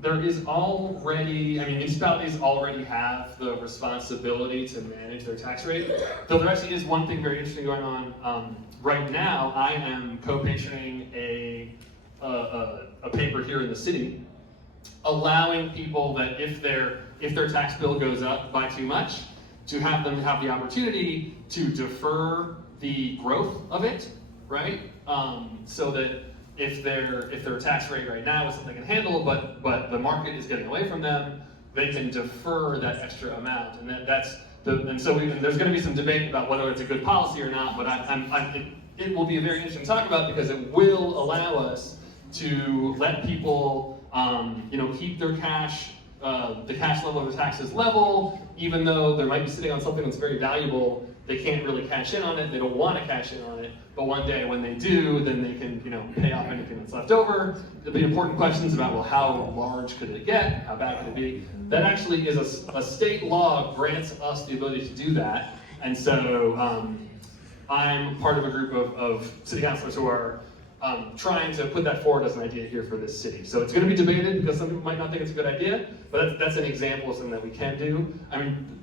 there is already, municipalities already have the responsibility to manage their tax rate. Though there actually is one thing very interesting going on. Right now, I am co-patroning a paper here in the city, allowing people that if their tax bill goes up by too much, to have them have the opportunity to defer the growth of it, right? So that if their tax rate right now is something they can handle, but the market is getting away from them, they can defer that extra amount, and there's going to be some debate about whether it's a good policy or not. But it will be a very interesting talk about, because it will allow us to let people keep their cash, the cash level of the taxes level, even though they might be sitting on something that's very valuable. they can't really cash in on it, they don't want to cash in on it, but one day when they do, then they can, you know, pay off anything that's left over. There'll be important questions about, well, how large could it get? How bad could it be? That actually is a state law grants us the ability to do that. And so I'm part of a group of city councilors who are trying to put that forward as an idea here for this city. So it's going to be debated because some people might not think it's a good idea, but that's an example of something that we can do. I mean,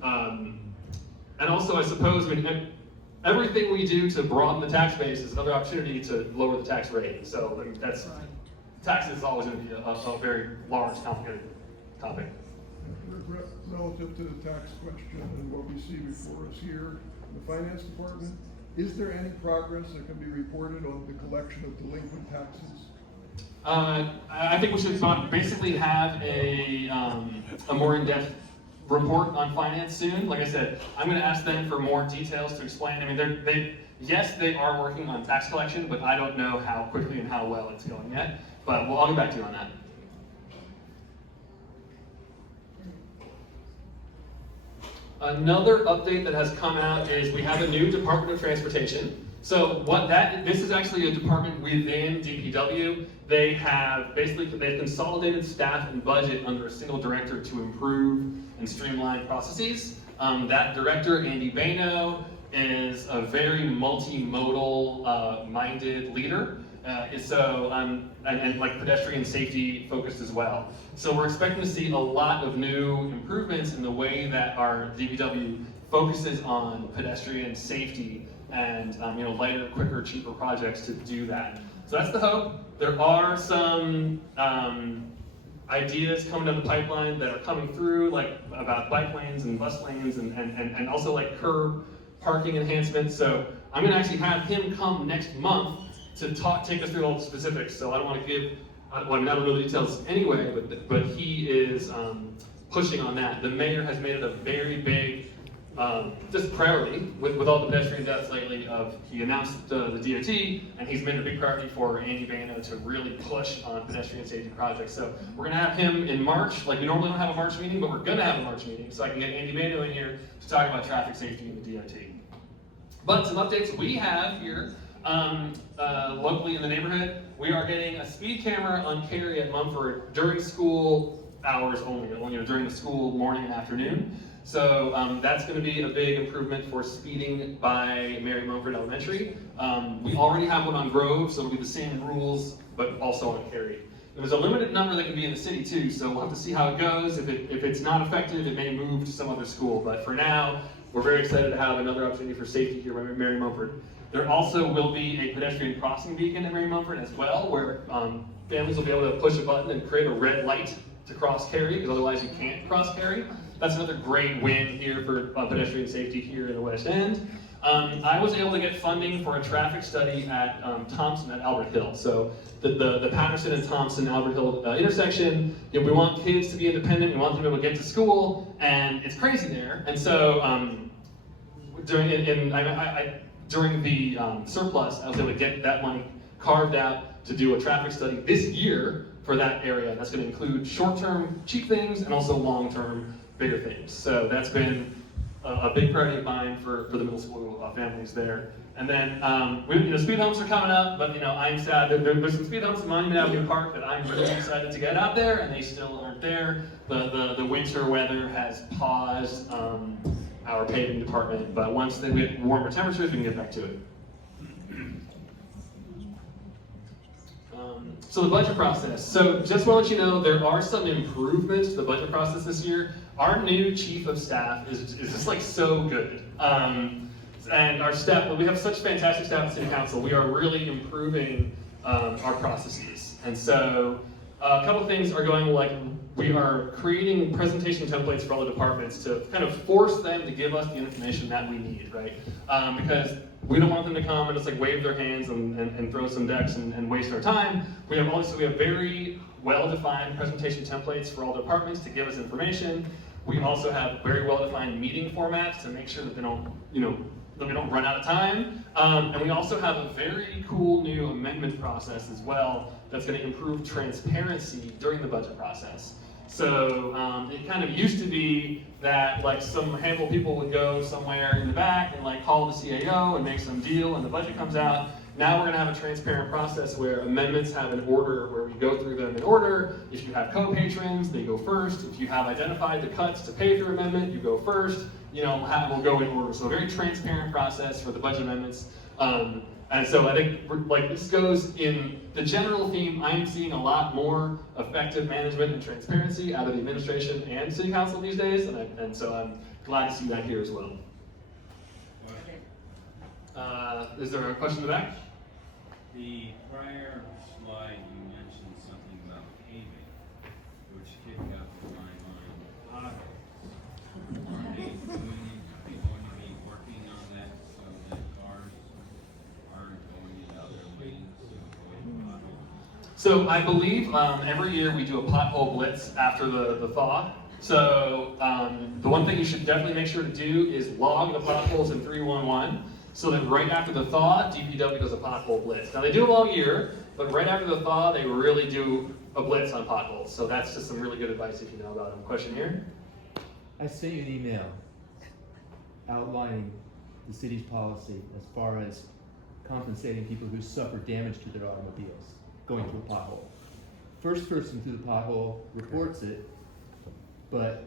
and also I suppose, I mean, everything we do to broaden the tax base is another opportunity to lower the tax rate. So I mean, taxes is always going to be a very large, complicated topic. Relative to the tax question and what we see before us here in the finance department, is there any progress that can be reported on the collection of delinquent taxes? I think we should basically have a more in-depth report on finance soon. Like I said, I'm going to ask them for more details to explain. I mean, yes, they are working on tax collection, but I don't know how quickly and how well it's going yet. But I'll get back to you on that. Another update that has come out is we have a new Department of Transportation. So this is actually a department within DPW. They've consolidated staff and budget under a single director to improve and streamline processes. That director, Andy Baino, is a very multimodal minded leader. And like pedestrian safety focused as well. So we're expecting to see a lot of new improvements in the way that our DPW focuses on pedestrian safety and lighter, quicker, cheaper projects to do that. So that's the hope. There are some ideas coming down the pipeline that are coming through, like about bike lanes and bus lanes and also like curb parking enhancements. So I'm gonna actually have him come next month to take us through all the specifics. So I don't want to give, I don't know the details anyway, but he is pushing on that. The mayor has made it a very big just priority with all the pedestrian deaths lately. He announced the DOT, and he's made it a big priority for Andy Baino to really push on pedestrian safety projects. So we're gonna have him in March. Like we normally don't have a March meeting, but we're gonna have a March meeting, so I can get Andy Baino in here to talk about traffic safety in the DOT. But some updates we have here. Locally in the neighborhood, we are getting a speed camera on Cary at Mumford during school hours only, during the school morning and afternoon. So that's going to be a big improvement for speeding by Mary Mumford Elementary. We already have one on Grove, so it'll be the same rules, but also on Cary. There's a limited number that can be in the city too, so we'll have to see how it goes. If it's not effective, it may move to some other school. But for now, we're very excited to have another opportunity for safety here by Mary Mumford. There also will be a pedestrian crossing beacon at Mary Mumford as well, where families will be able to push a button and create a red light to cross Cary, because otherwise you can't cross Cary. That's another great win here for pedestrian safety here in the West End. I was able to get funding for a traffic study at Thompson at Albert Hill. So the Patterson and Thompson Albert Hill intersection, we want kids to be independent, we want them to be able to get to school, and it's crazy there. And so during the surplus, I was able to get that money carved out to do a traffic study this year for that area. That's going to include short-term cheap things and also long-term bigger things. So that's been a big priority of mine for the middle school families there. And then speed humps are coming up, but I'm sad that there's some speed humps in Monument Avenue Park that I'm really excited to get out there, and they still aren't there. The winter weather has paused our paving department, but once we get warmer temperatures, we can get back to it. So the budget process. So just want to let you know, there are some improvements to the budget process this year. Our new chief of staff is just like so good. And our staff, we have such fantastic staff at City Council. We are really improving our processes. And so a couple of things are going, like we are creating presentation templates for all the departments to kind of force them to give us the information that we need, right? Because we don't want them to come and just like wave their hands and throw some decks and waste our time. We have very well-defined presentation templates for all the departments to give us information. We also have very well-defined meeting formats to make sure that they don't, that we don't run out of time. And we also have a very cool new amendment process as well that's going to improve transparency during the budget process. So it kind of used to be that like some handful of people would go somewhere in the back and like call the CAO and make some deal and the budget comes out. Now we're gonna have a transparent process where amendments have an order where we go through them in order. If you have co-patrons, they go first. If you have identified the cuts to pay for your amendment, you go first. You know, we'll go in order. So a very transparent process for the budget amendments. And so I think like this goes in the general theme. I'm seeing a lot more effective management and transparency out of the administration and city council these days, and so I'm glad to see that here as well. Is there a question in the back? The prior slide, you mentioned something about paving, which kicked up in my mind potholes. Are they going to be working on that so that cars aren't going in other lanes to avoid potholes? So I believe every year we do a pothole blitz after the thaw. So the one thing you should definitely make sure to do is log the potholes in 311. So then right after the thaw, DPW does a pothole blitz. Now they do them all year, but right after the thaw, they really do a blitz on potholes. So that's just some really good advice if you know about them. Question here? I sent you an email outlining the city's policy as far as compensating people who suffer damage to their automobiles going through a pothole. First person through the pothole reports it, but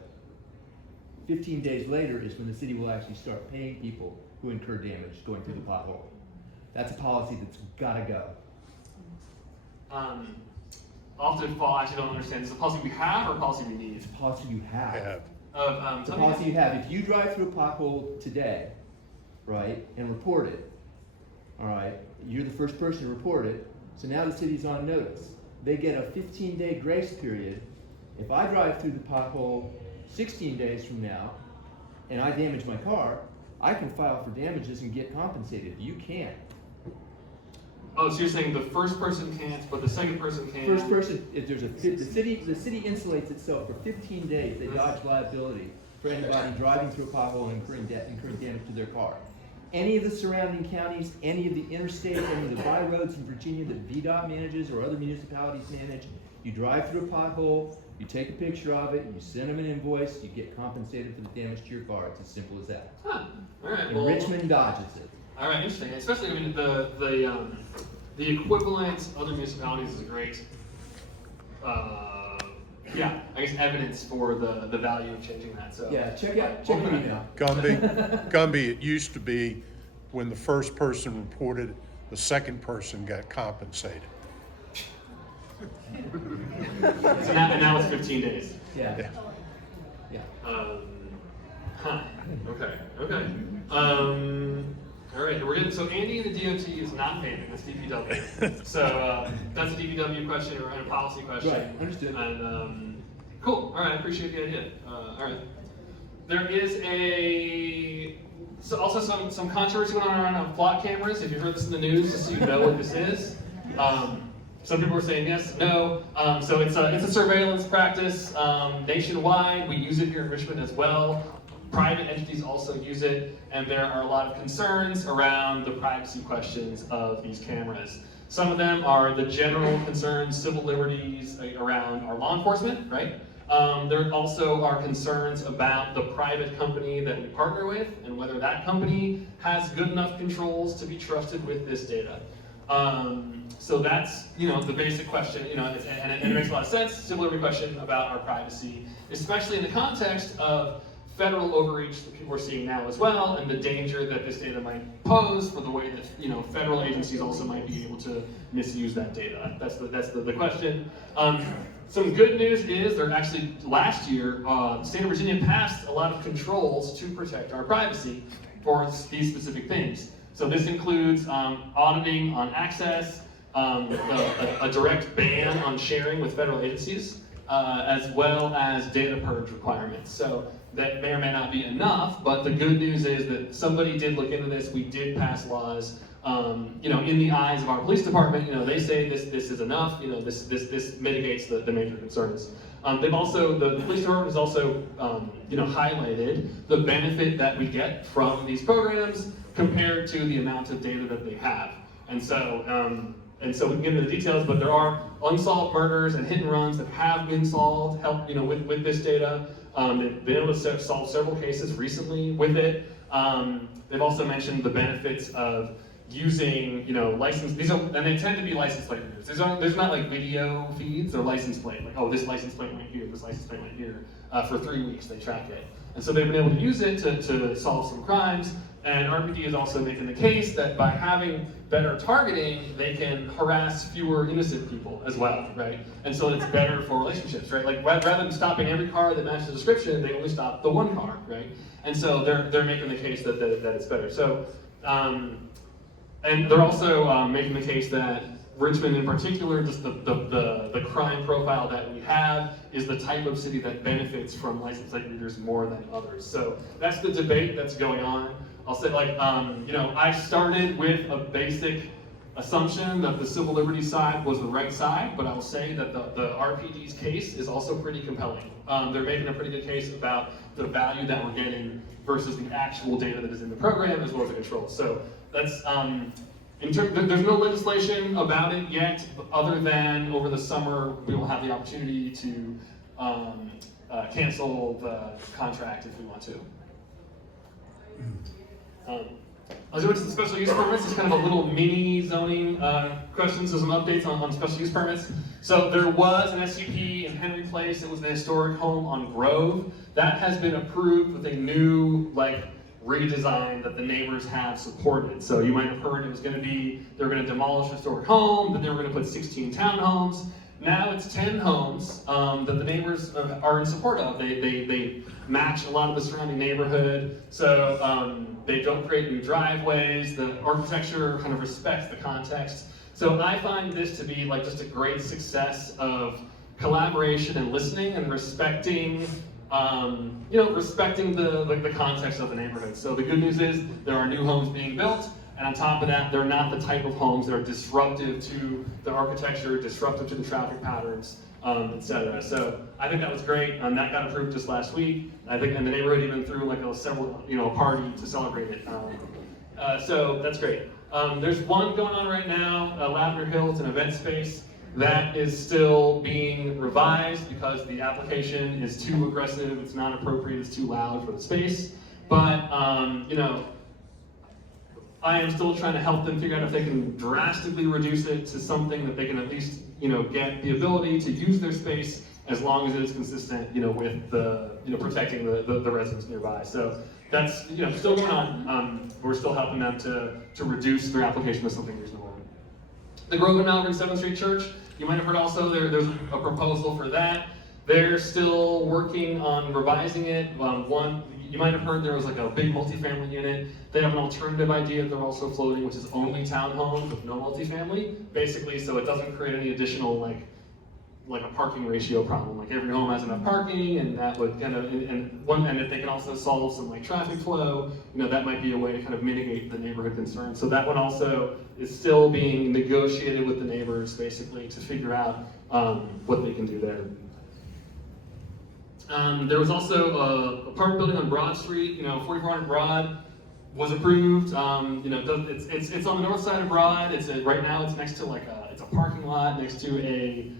15 days later is when the city will actually start paying people who incur damage going through the pothole. That's a policy that's gotta go. Often fall, I actually don't understand. Is it a policy we have or a policy we need? It's a policy you have. It's It's a policy you have. If you drive through a pothole today, right, and report it, all right, you're the first person to report it, so now the city's on notice. They get a 15-day grace period. If I drive through the pothole 16 days from now, and I damage my car, I can file for damages and get compensated. You can't. Oh, so you're saying the first person can't, but the second person can? First person, if there's the city insulates itself for 15 days. They dodge liability for anybody driving through a pothole and incurring damage to their car. Any of the surrounding counties, any of the interstate, any of the byroads in Virginia that VDOT manages or other municipalities manage, you drive through a pothole, you take a picture of it, you send them an invoice, you get compensated for the damage to your car. It's as simple as that. Huh. All right. And Well, Richmond dodges it. all right. Interesting. Especially, I mean, the equivalent other municipalities is a great, yeah, I guess evidence for the value of changing that. So Yeah, check your email. Gumby, it used to be when the first person reported, the second person got compensated. So now it's 15 days. Yeah. Huh. Okay. All right. We're getting so Andy and the DOT is not paying. That's DPW. So that's a DPW question or a policy question. Right. Understood. And cool. All right. I appreciate the idea. All right. There is also some controversy going on around flock cameras. If you heard this in the news, just so you know what this is. Some people are saying yes, no. So it's a surveillance practice nationwide. We use it here in Richmond as well. Private entities also use it, and there are a lot of concerns around the privacy questions of these cameras. Some of them are the general concerns, civil liberties around our law enforcement, right? There also are concerns about the private company that we partner with and whether that company has good enough controls to be trusted with this data. So that's, the basic question, and it makes a lot of sense, civil liberty question about our privacy, especially in the context of federal overreach that people are seeing now as well, and the danger that this data might pose for the way that federal agencies also might be able to misuse that data. That's the question. Some good news is there actually last year, the state of Virginia passed a lot of controls to protect our privacy for these specific things. So this includes auditing on access, a direct ban on sharing with federal agencies, as well as data purge requirements. So that may or may not be enough, but the good news is that somebody did look into this. We did pass laws. In the eyes of our police department, they say this is enough. This mitigates the major concerns. The police department has also, highlighted the benefit that we get from these programs compared to the amount of data that they have. And so we can get into the details, but there are unsolved murders and hit and runs that have been solved, help, with this data. They've been able to solve several cases recently with it. They've also mentioned the benefits of using, license, and they tend to be license plate readers. There's not like video feeds or license plate, like, oh, this license plate went here, this license plate went here. For 3 weeks, they track it. And so they've been able to use it to solve some crimes. And RPD is also making the case that by having better targeting, they can harass fewer innocent people as well, right? And so it's better for relationships, right? Like rather than stopping every car that matches the description, they only stop the one car, right? And so they're making the case that it's better. So, and they're also making the case that Richmond in particular, just the crime profile that we have is the type of city that benefits from license plate readers more than others. So that's the debate that's going on. I'll say I started with a basic assumption that the civil liberties side was the right side, but I will say that the RPD's case is also pretty compelling. They're making a pretty good case about the value that we're getting versus the actual data that is in the program as well as the controls. So that's, there's no legislation about it yet, other than over the summer we will have the opportunity to cancel the contract if we want to. As I went to the special use permits, it's kind of a little mini zoning question, so some updates on special use permits. So there was an SUP in Henry Place. It was the historic home on Grove. That has been approved with a new redesign that the neighbors have supported. So you might have heard it was going to be, they were going to demolish a historic home, then they were going to put 16 townhomes. Now it's 10 homes that the neighbors are in support of. They match a lot of the surrounding neighborhood. So they don't create new driveways. The architecture kind of respects the context. So I find this to be just a great success of collaboration and listening and respecting respecting the context of the neighborhood. So the good news is there are new homes being built, and on top of that, they're not the type of homes that are disruptive to the architecture, disruptive to the traffic patterns, etc. So I think that was great, and that got approved just last week. I think, and the neighborhood even threw a party to celebrate it. So that's great. There's one going on right now, Lavender Hill. It's an event space. That is still being revised because the application is too aggressive, it's not appropriate, it's too loud for the space. But, I am still trying to help them figure out if they can drastically reduce it to something that they can at least, get the ability to use their space as long as it is consistent, with the, protecting the residents nearby. So that's, still going on. We're still helping them to reduce their application to something reasonable. The Grove and Malvern 7th Street Church, you might have heard also there's a proposal for that. They're still working on revising it. You might have heard there was a big multifamily unit. They have an alternative idea they're also floating, which is only townhomes with no multifamily, basically, so it doesn't create any additional a parking ratio problem. Every home has enough parking, and that would kind of, and if they can also solve some traffic flow, that might be a way to kind of mitigate the neighborhood concerns. So that one also is still being negotiated with the neighbors, basically, to figure out what they can do there. There was also a apartment building on Broad Street, 4400 Broad was approved. It's on the north side of Broad. Right now it's next to it's a parking lot next to a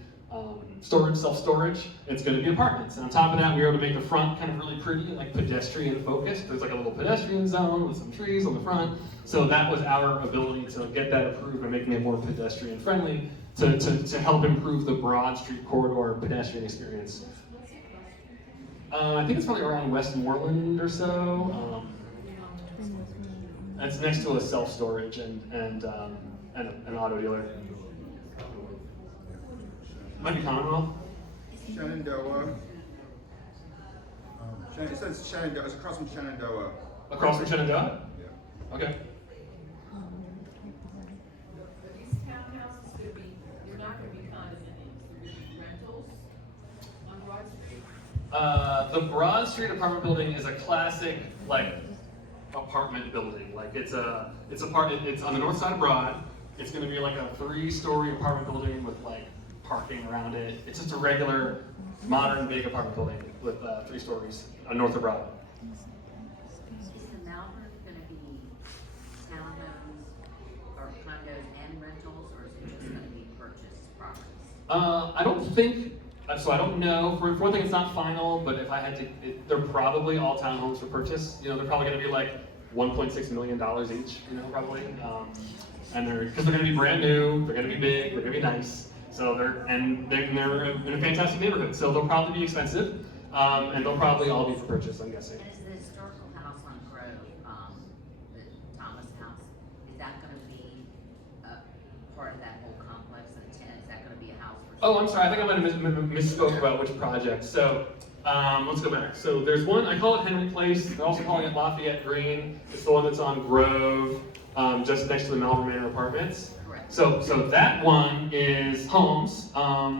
self-storage. It's going to be apartments. And on top of that, we were able to make the front kind of really pretty, pedestrian focused. There's a little pedestrian zone with some trees on the front. So that was our ability to get that approved by making it more pedestrian friendly to help improve the Broad Street corridor pedestrian experience. I think it's probably around Westmoreland or so. It's next to a self-storage and an auto dealer. Might be Commonwealth. Shenandoah. It says Shenandoah. It's across from Shenandoah. Across from Shenandoah? Yeah. Okay. These townhouses, they're not going to be condominiums. They're going to be rentals on Broad Street. The Broad Street apartment building is a classic apartment building. It's on the north side of Broad. It's going to be a 3-story apartment building with parking around it. It's just a regular, modern, big apartment building with 3 stories north of Broad. Is the Malvern going to be townhomes or condos and rentals, or is it just going to be purchased properties? I don't think, so I don't know. For one thing, it's not final, but if I had to, they're probably all townhomes for purchase. You know, they're probably going to be like $1.6 million each, you know, probably. And because they're going to be brand new, they're going to be big, they're going to be nice. So they're in a fantastic neighborhood. So they'll probably be expensive, and they'll probably all be for purchase, I'm guessing. And is the historical house on Grove, the Thomas House, is that gonna be a part of that whole complex and is that gonna be a house for? Oh, I'm sorry. I think I might have misspoke about which project. So let's go back. So there's one, I call it Henry Place. They're also calling it Lafayette Green. It's the one that's on Grove, just next to the Malvern Manor Apartments. Correct. So that one is homes.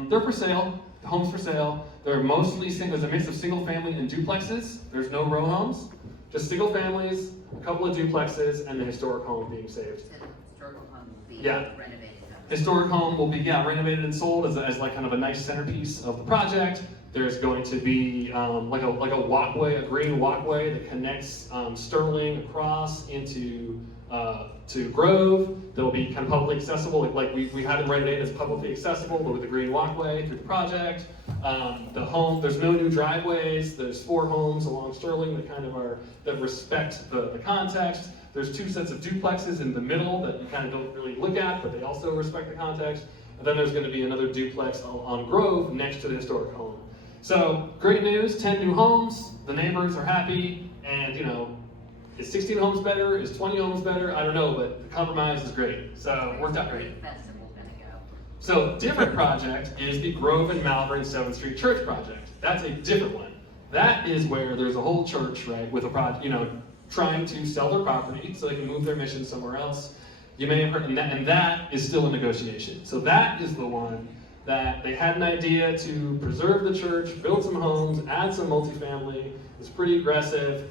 They're for sale. The homes for sale. They're mostly there's a mix of single family and duplexes. There's no row homes, just single families, a couple of duplexes, and the historic home being saved. So the historical home will be Yeah. renovated. Historic home will be renovated and sold as like kind of a nice centerpiece of the project. There's going to be like a walkway, a green walkway that connects Sterling across into to Grove. That'll be kind of publicly accessible. Like we had them renovated as publicly accessible, but with a green walkway through the project. The home, there's no new driveways. There's 4 homes along Sterling that kind of that respect the context. There's 2 sets of duplexes in the middle that you kind of don't really look at, but they also respect the context. And then there's going to be another duplex on Grove next to the historic home. So great news, 10 new homes. The neighbors are happy, and you know, is 16 homes better? Is 20 homes better? I don't know, but the compromise is great. So worked out great. Festival gonna go. So different project is the Grove and Malvern 7th Street Church project. That's a different one. That is where there's a whole church, right, with a project, you know, trying to sell their property so they can move their mission somewhere else. You may have heard, and that is still in negotiation. So that is the one that they had an idea to preserve the church, build some homes, add some multifamily. It's pretty aggressive.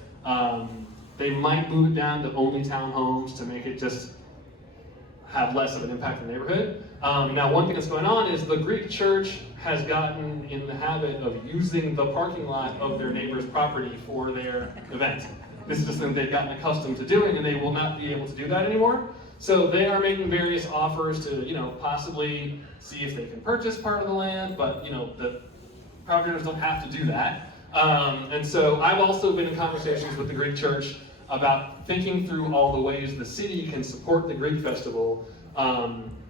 They might move it down to only townhomes to make it just have less of an impact on the neighborhood. Now, one thing that's going on is the Greek church has gotten in the habit of using the parking lot of their neighbor's property for their event. This is just something they've gotten accustomed to doing, and they will not be able to do that anymore. So they are making various offers to, you know, possibly see if they can purchase part of the land, but you know, the property owners don't have to do that. And so I've also been in conversations with the Greek church about thinking through all the ways the city can support the Greek festival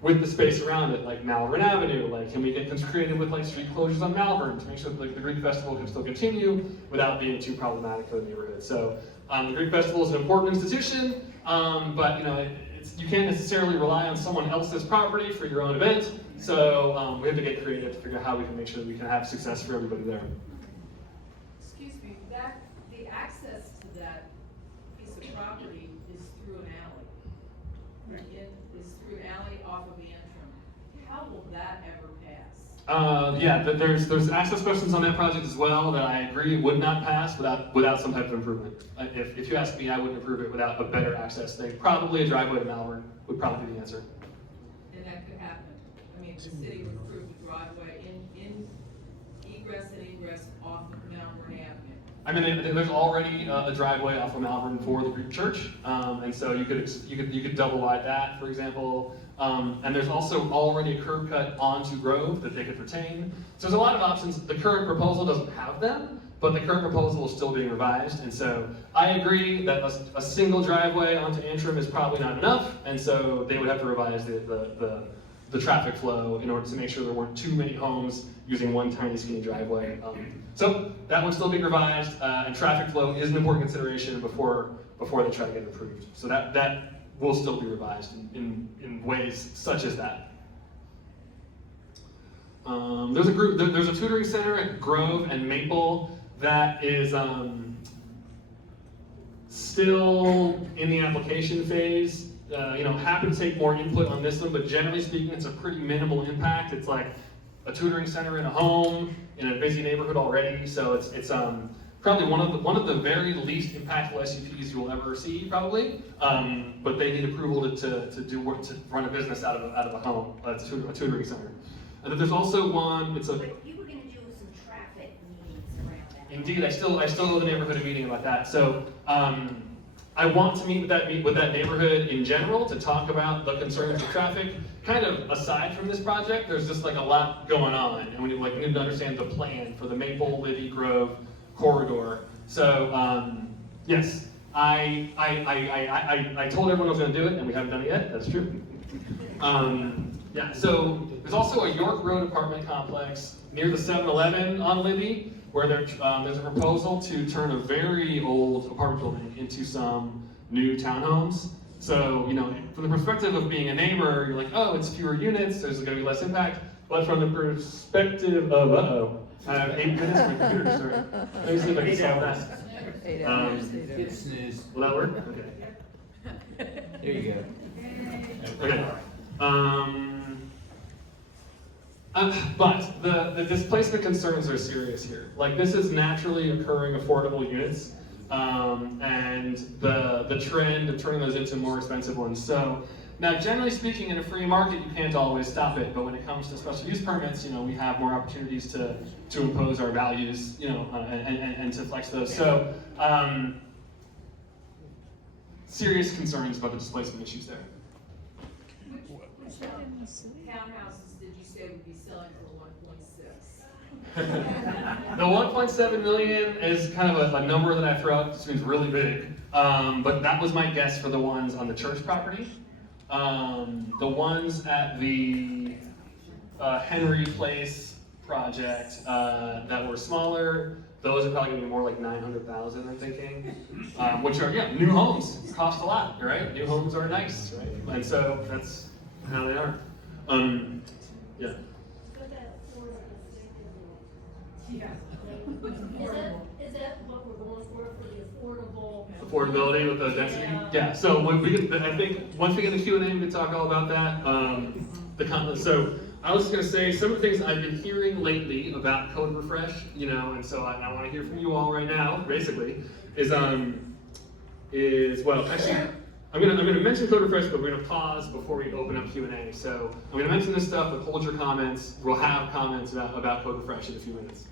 with the space around it, like Malvern Avenue. Like, can we get creative with like street closures on Malvern to make sure that like, the Greek festival can still continue without being too problematic for the neighborhood? So the Greek festival is an important institution, but you know, you can't necessarily rely on someone else's property for your own event. So we have to get creative to figure out how we can make sure that we can have success for everybody there. Excuse me, the access to that piece of property is through an alley. Is through an alley off of the Antrim. How will that ever pass? Yeah, there's access questions on that project as well that I agree would not pass without some type of improvement. If you ask me, I wouldn't approve it without a better access thing. Probably a driveway to Malvern would probably be the answer. And that could happen. I mean, the city would approve the driveway in egress and egress off of Malvern Avenue. I mean, there's already a driveway off of Malvern for the Greek church, and so you could double wide that, for example. And there's also already a curb cut onto Grove that they could retain. So there's a lot of options. The current proposal doesn't have them, but the current proposal is still being revised. And so I agree that a single driveway onto Antrim is probably not enough, and so they would have to revise the traffic flow in order to make sure there weren't too many homes using one tiny skinny driveway. So that one's still being revised, and traffic flow is an important consideration before they try to get it approved. So that will still be revised in ways such as that. There's a tutoring center at Grove and Maple that is still in the application phase. Happy to take more input on this one, but generally speaking, it's a pretty minimal impact. It's like a tutoring center in a home in a busy neighborhood already, so it's probably one of the very least impactful SUPs you will ever see, probably. But they need approval to run a business out of a home, a tutoring center. And then there's also one. But you were going to do some traffic meetings around that. Indeed, I still owe the neighborhood a meeting about that. So I want to meet with that neighborhood in general to talk about the concerns of traffic. Kind of aside from this project, there's just like a lot going on, and we need to understand the plan for the Maple Libby Grove corridor. So yes, I told everyone I was going to do it, and we haven't done it yet. That's true. Yeah. So there's also a York Road apartment complex near the 7-Eleven on Libby, where there's a proposal to turn a very old apartment building into some new townhomes. So, you know, from the perspective of being a neighbor, you're like, oh, it's fewer units, there's gonna be less impact. But from the perspective of, I have 8 minutes for my computer to start. Let me see if I can solve that. 8 hours. Hit snooze. Will that work? Okay. There you go. Okay. But the displacement concerns are serious here. Like, this is naturally occurring affordable units, and the trend of turning those into more expensive ones. So now, generally speaking, in a free market, you can't always stop it. But when it comes to special use permits, you know, we have more opportunities to impose our values, you know, and to flex those. So serious concerns about the displacement issues there. Which townhouses did you say would be selling for 1.6? The 1.7 million is kind of a number that I throw out. This means really big, but that was my guess for the ones on the church property. The ones at the Henry Place project that were smaller, those are probably going to be more like 900,000, I'm thinking, which are, yeah, new homes cost a lot, right? New homes are nice, right? And so that's how they are. Yeah. Yeah. Is that what we're going for the affordable? Affordability with the density? Yeah, so when we get, I think once we get the Q&A, we can talk all about that. So I was just gonna say some of the things I've been hearing lately about Code Refresh, you know, and so I want to hear from you all right now, basically, is well, actually, I'm gonna mention Code Refresh, but we're gonna pause before we open up Q&A. So I'm gonna mention this stuff, but hold your comments. We'll have comments about Code Refresh in a few minutes.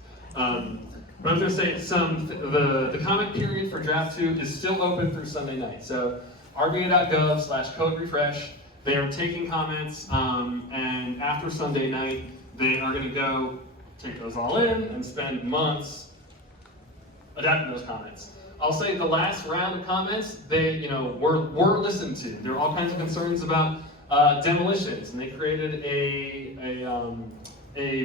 But I was going to say the comment period for draft 2 is still open through Sunday night. So rva.gov/code refresh, they are taking comments, and after Sunday night, they are going to go take those all in and spend months adapting those comments. I'll say the last round of comments, they, you know, were listened to. There were all kinds of concerns about demolitions, and they created a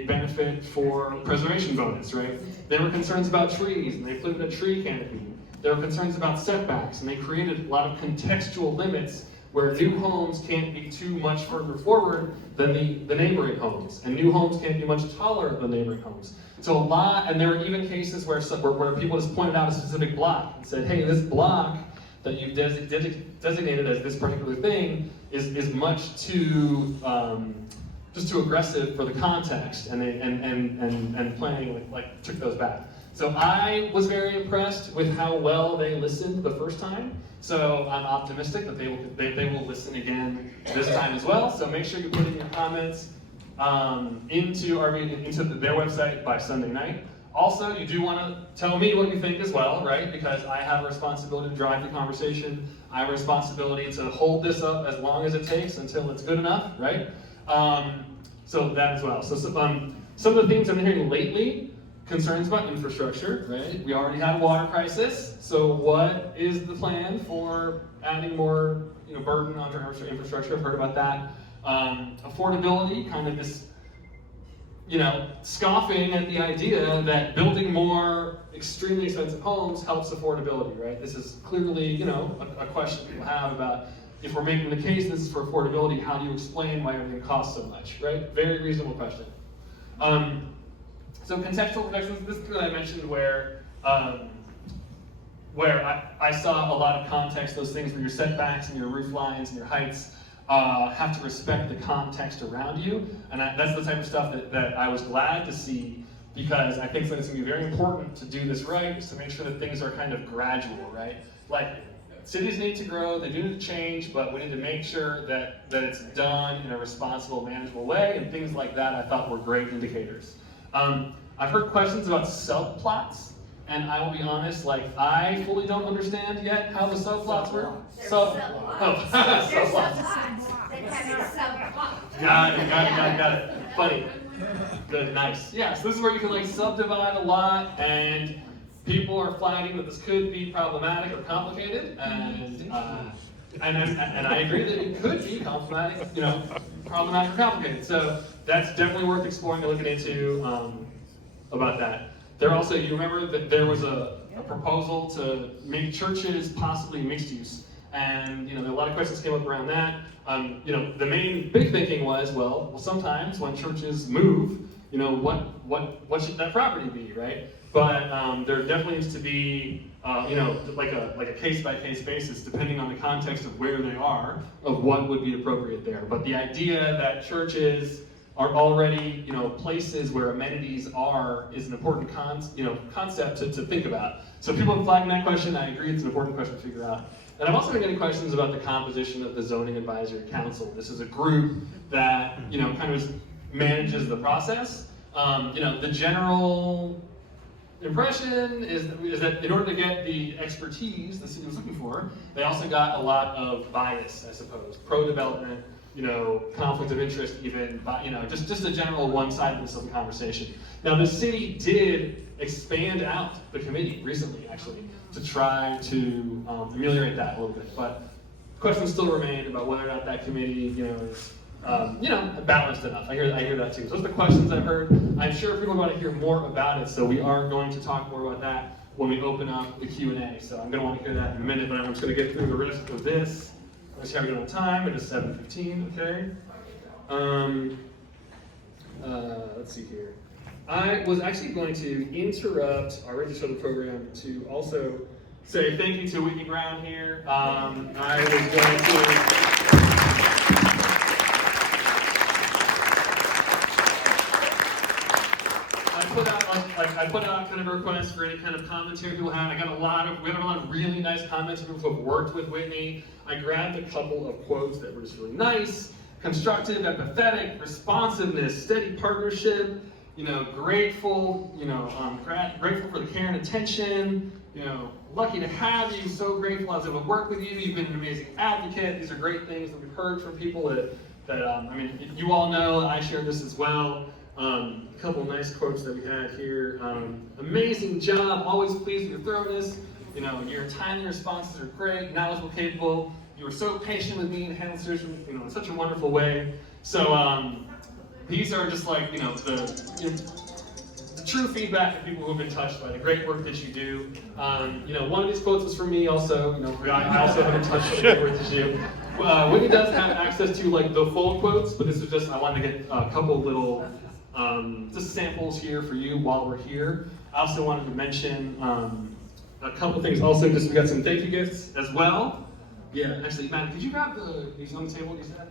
benefit for preservation bonus, right? There were concerns about trees, and they included a tree canopy. There were concerns about setbacks, and they created a lot of contextual limits where new homes can't be too much further forward than the neighboring homes, and new homes can't be much taller than neighboring homes. So and there were even cases where people just pointed out a specific block and said, hey, this block that you've designated as this particular thing is much too just too aggressive for the context, and planning like took those back. So I was very impressed with how well they listened the first time. So I'm optimistic that they will listen again this time as well. So make sure you put in your comments into their website by Sunday night. Also, you do want to tell me what you think as well, right? Because I have a responsibility to drive the conversation. I have a responsibility to hold this up as long as it takes until it's good enough, right? So that as well. So some of the things I'm hearing lately, concerns about infrastructure, right? We already had a water crisis. So what is the plan for adding more, you know, burden onto our infrastructure? I've heard about that. Affordability, kind of this, you know, scoffing at the idea that building more extremely expensive homes helps affordability, right? This is clearly, you know, a question people have about, if we're making the case this is for affordability, how do you explain why everything costs so much, right? Very reasonable question. So contextual protections, this is what I mentioned where I saw a lot of context, those things where your setbacks and your roof lines and your heights have to respect the context around you. And that's the type of stuff that I was glad to see, because I think that it's going to be very important to do this right, is to make sure that things are kind of gradual, right? Like, cities need to grow, they do need to change, but we need to make sure that it's done in a responsible, manageable way, and things like that I thought were great indicators. I've heard questions about subplots, and I will be honest, like, I fully don't understand yet how the subplots work. Subplots. Got it. Funny. Good, nice. Yeah, so this is where you can like subdivide a lot, and people are flagging that this could be problematic or complicated, and I agree that it could be problematic, problematic or complicated. So that's definitely worth exploring and looking into about that. There also, you remember that there was a proposal to make churches possibly mixed use, and a lot of questions came up around that. The main big thinking was, well, sometimes when churches move, what should that property be, right? But there definitely needs to be, like a case-by-case basis, depending on the context of where they are, of what would be appropriate there. But the idea that churches are already, places where amenities are, is an important concept to think about. So people have flagged that question. I agree, it's an important question to figure out. And I've also been getting questions about the composition of the Zoning Advisory Council. This is a group that, kind of manages the process. The general impression is that in order to get the expertise the city was looking for, they also got a lot of bias, I suppose, pro-development, conflict of interest, even, just a general one-sidedness of the conversation. Now, the city did expand out the committee recently, actually, to try to ameliorate that a little bit. But questions still remain about whether or not that committee, is balanced enough. I hear that too. So those are the questions I've heard. I'm sure people want to hear more about it, so we are going to talk more about that when we open up the Q&A. So I'm going to want to hear that in a minute, but I'm just going to get through the rest of this. Let's see how we get on time. It is 7:15. Okay. Let's see here. I was actually going to interrupt our registered program to also say thank you to Whitney Brown here. I was going to. I put out kind of a request for any kind of commentary people have. We had a lot of really nice comments from people who have worked with Whitney. I grabbed a couple of quotes that were just really nice: constructive, empathetic, responsiveness, steady partnership. Grateful. Grateful for the care and attention. Lucky to have you. So grateful as I would work with you. You've been an amazing advocate. These are great things that we've heard from people that you all know. I share this as well. A couple nice quotes that we had here. Amazing job, always pleased with your thoroughness. Your timely responses are great, knowledgeable, capable. You were so patient with me and handled the situation, in such a wonderful way. So these are just like, the true feedback of people who have been touched by the great work that you do. One of these quotes was from me also. I also have been touched by the great work that you do. Whitney does have access to like the full quotes, but this is just, I wanted to get a couple little just samples here for you while we're here. I also wanted to mention a couple things. Also, we got some thank you gifts as well. Yeah, actually, Matt, could you grab these on the table you said?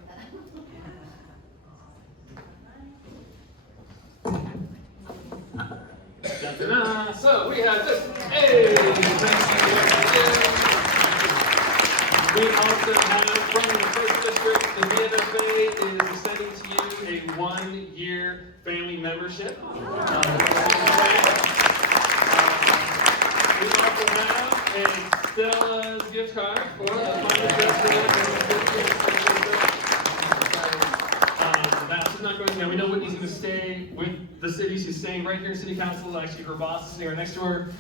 So we have this. Hey! We also have from the first district, the BNFA is sending to you a 1-year family membership. We also have a Stella's gift card for the Finance District. That's not going. We know Whitney's going to stay with the city. She's staying right here in City Council. Actually, her boss is sitting right next to her.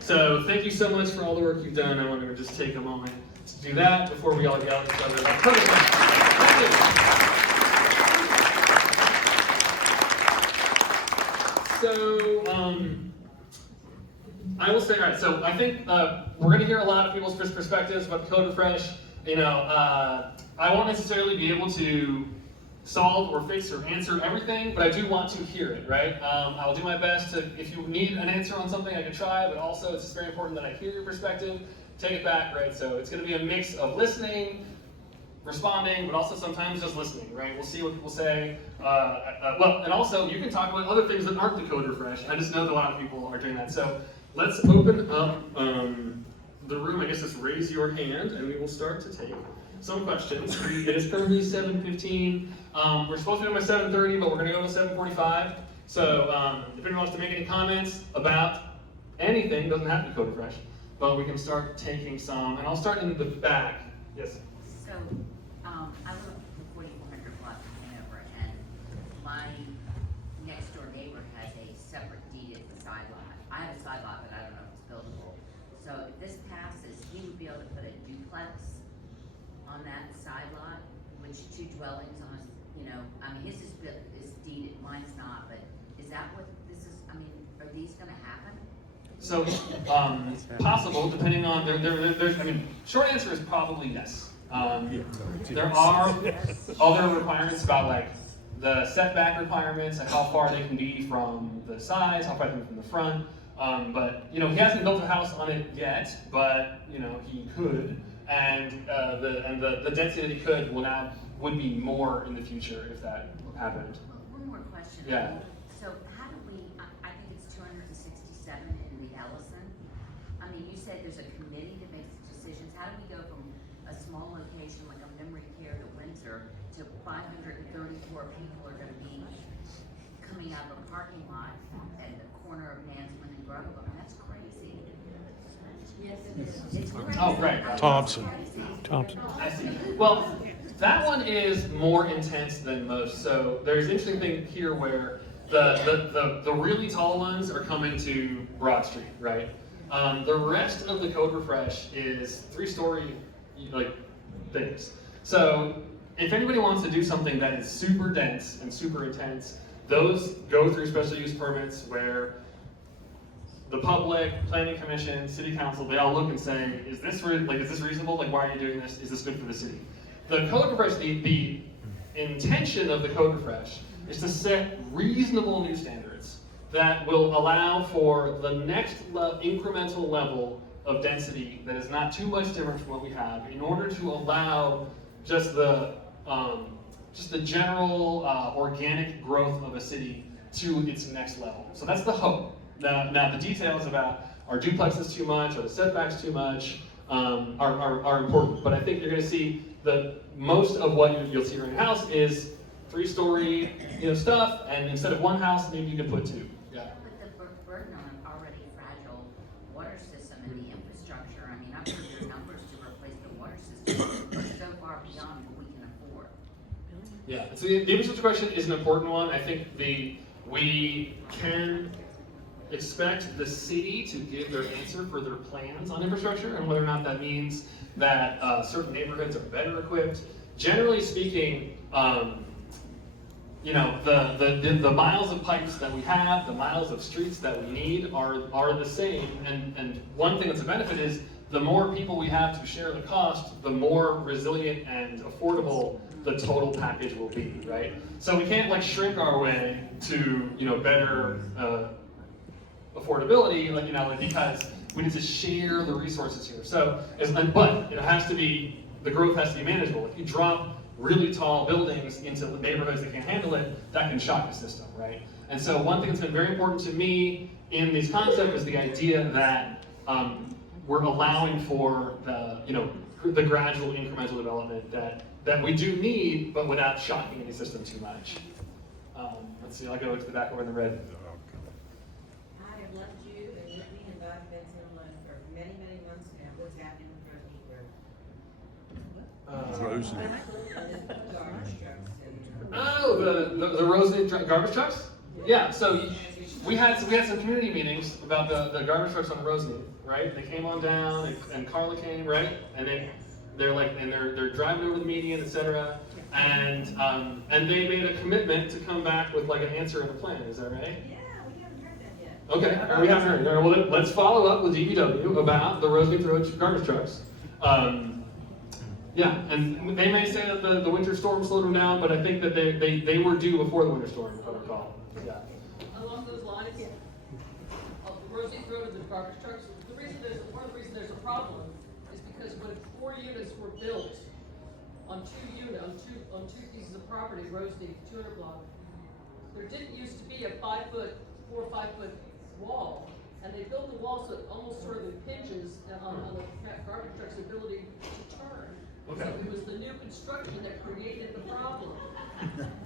So thank you so much for all the work you've done. I want to just take a moment to do that before we all yell at each other about perfect. Thank you. So I will say, all right. So I think we're going to hear a lot of people's perspectives about the Code Refresh. I won't necessarily be able to solve or fix or answer everything, but I do want to hear it, right? I'll do my best to, if you need an answer on something, I can try, but also it's very important that I hear your perspective, take it back, right? So it's going to be a mix of listening, responding, but also sometimes just listening, right? We'll see what people say. And also you can talk about other things that aren't the Code Refresh. I just know that a lot of people are doing that. So let's open up the room. I guess just raise your hand and we will start to take some questions. It is currently 7:15. We're supposed to be done by 7:30, but we're going to go to 7:45. So if anyone wants to make any comments about anything, doesn't have to be Code Refresh, but we can start taking some, and I'll start in the back. Yes? So, I live on 4400 block of Hanover, and my next door neighbor has a separate deeded side lot. I have a side lot, but I don't know if it's buildable. So if this passes, he would be able to put a duplex on that side lot, which two dwellings on a, I mean, his is deeded, mine's not, but is that what this is, I mean, are these gonna happen? So, possible, depending on, there's, I mean, short answer is probably yes. There are other requirements about like the setback requirements, like how far they can be from the sides, how far they can be from the front. But he hasn't built a house on it yet, but he could, and the density that he could would be more in the future if that happened. One more question. Yeah. So how do we, I think it's 267 in the Ellison. I mean, you said there's a committee that makes decisions. How do we go from a small location like a memory care to Windsor to 534 people are gonna be coming out of a parking lot at the corner of Mansman and Grove? I mean, that's crazy. Yes, it is. It's crazy. Oh, right. Thompson. I see. Well, that one is more intense than most. So there's an interesting thing here where the really tall ones are coming to Broad Street, right? The rest of the Code Refresh is 3-story things. So if anybody wants to do something that is super dense and super intense, those go through special use permits where the public, planning commission, city council, they all look and say, is this reasonable? Like, why are you doing this? Is this good for the city? The Code Refresh, the intention of the Code Refresh is to set reasonable new standards that will allow for the next incremental level of density that is not too much different from what we have, in order to allow just the general organic growth of a city to its next level. So that's the hope. Now the details about are duplexes too much, are the setbacks too much, are important. But I think you're going to see that most of what you'll see around your house is 3-story stuff, and instead of one house, maybe you can put 2. Yeah. With the burden on an already fragile water system and the infrastructure, I mean, I've heard your numbers to replace the water system are so far beyond what we can afford. Yeah, so the infrastructure question is an important one. I think we can expect the city to give their answer for their plans on infrastructure, and whether or not that means that certain neighborhoods are better equipped. Generally speaking, the miles of pipes that we have, the miles of streets that we need are the same. And one thing that's a benefit is the more people we have to share the cost, the more resilient and affordable the total package will be, right? So we can't shrink our way to better affordability, because we need to share the resources here. So, but it has to be, the growth has to be manageable. If you drop really tall buildings into neighborhoods that can't handle it, that can shock the system, right? And so one thing that's been very important to me in this concept is the idea that we're allowing for the gradual incremental development that we do need, but without shocking any system too much. Let's see, I'll go to the back over in the red. I have loved you and Whitney and Doug Benson alone for many, many months now. What's happening with Rosie Road? The Rosie garbage trucks? Yeah, so we had some community meetings about the garbage trucks on Rosie, right? They came on down, and Carla came, right? And they're driving over the median, etc. And they made a commitment to come back with an answer and a plan. Is that right? Yeah, we haven't heard that yet. Okay, or we haven't heard. All right, well, let's follow up with DPW about the Rosie Road garbage trucks. Yeah, and they may say that the winter storm slowed them down, but I think that they were due before the winter storm, if I recall. Yeah. Along those lines, of the Rosie Road and the garbage trucks, one of the reasons there's a problem is because when 4 units were built on two pieces of property, Rosie 200 block, there didn't used to be a 4 or 5 foot wall, and they built the wall so it almost sort of impinges on the garbage truck's ability to turn. Okay. So it was the new construction that created the problem.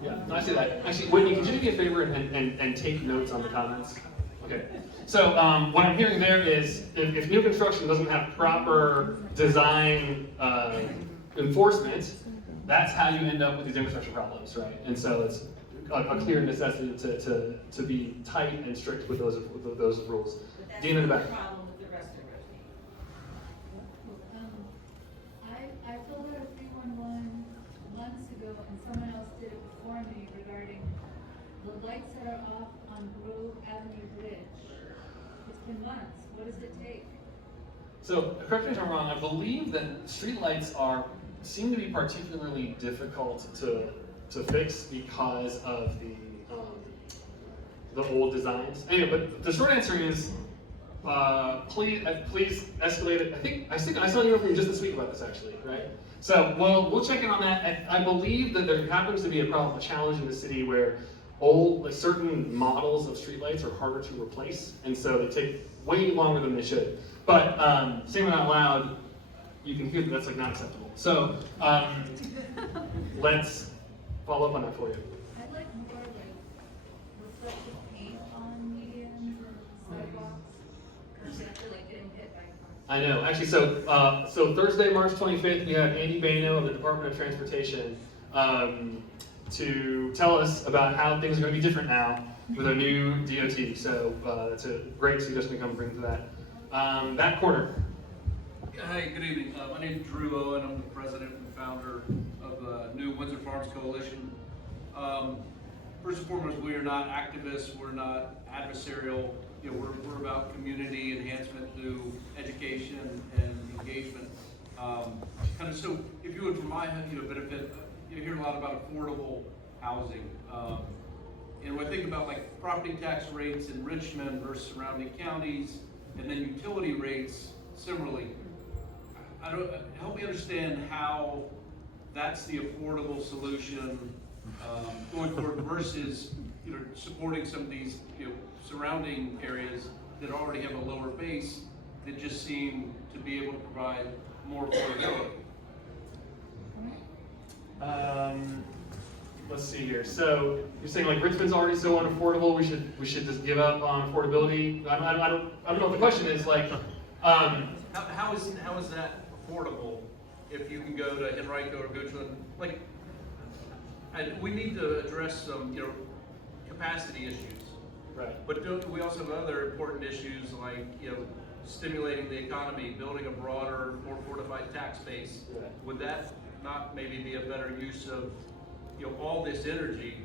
Yeah, I see that. Actually, Whitney, could you do me a favor and take notes on the comments? Okay. So what I'm hearing there is if new construction doesn't have proper design enforcement, that's how you end up with these infrastructure problems, right? And so it's a clear necessity to be tight and strict with those rules. Dean in the back. Problem with the rest of it. I filled out a 311 months ago, and someone else did it before me regarding the lights that are off on Grove Avenue Bridge. It's been months. What does it take? So correct me if I'm wrong. I believe that streetlights seem to be particularly difficult to fix because of the old designs. Anyway, but the short answer is, please escalate it. I saw an email from you just this week about this actually, right? So we'll check in on that. And I believe that there happens to be a challenge in the city where certain models of streetlights are harder to replace, and so they take way longer than they should. But saying that out loud, you can hear that that's like not acceptable. So let's follow up on that for you. I'd like more like reflective paint on medians or sidewalks. Because I feel like getting hit by cars. I know. Actually, so Thursday, March 25th, we have Andy Baino of the Department of Transportation to tell us about how things are going to be different now with our new DOT. So that's a great suggestion to come bring to that. Back corner. Hi, good evening. My name is Drew Owen. I'm the president and founder of New Windsor Farms Coalition. First and foremost, we are not activists. We're not adversarial. You know, we're about community enhancement through education and engagement. So, if you would, for my benefit, you hear a lot about affordable housing. And when I think about like property tax rates in Richmond versus surrounding counties, and then utility rates similarly, help me understand how that's the affordable solution going forward versus supporting some of these surrounding areas that already have a lower base that just seem to be able to provide more affordability. Let's see here. So you're saying like Richmond's already so unaffordable, we should just give up on affordability? I don't know what the question is. Like, how is that affordable if you can go to Henrico or Goochland? Like, we need to address some capacity issues. Right. But we also have other important issues like stimulating the economy, building a broader, more fortified tax base. Right. Would that not maybe be a better use of all this energy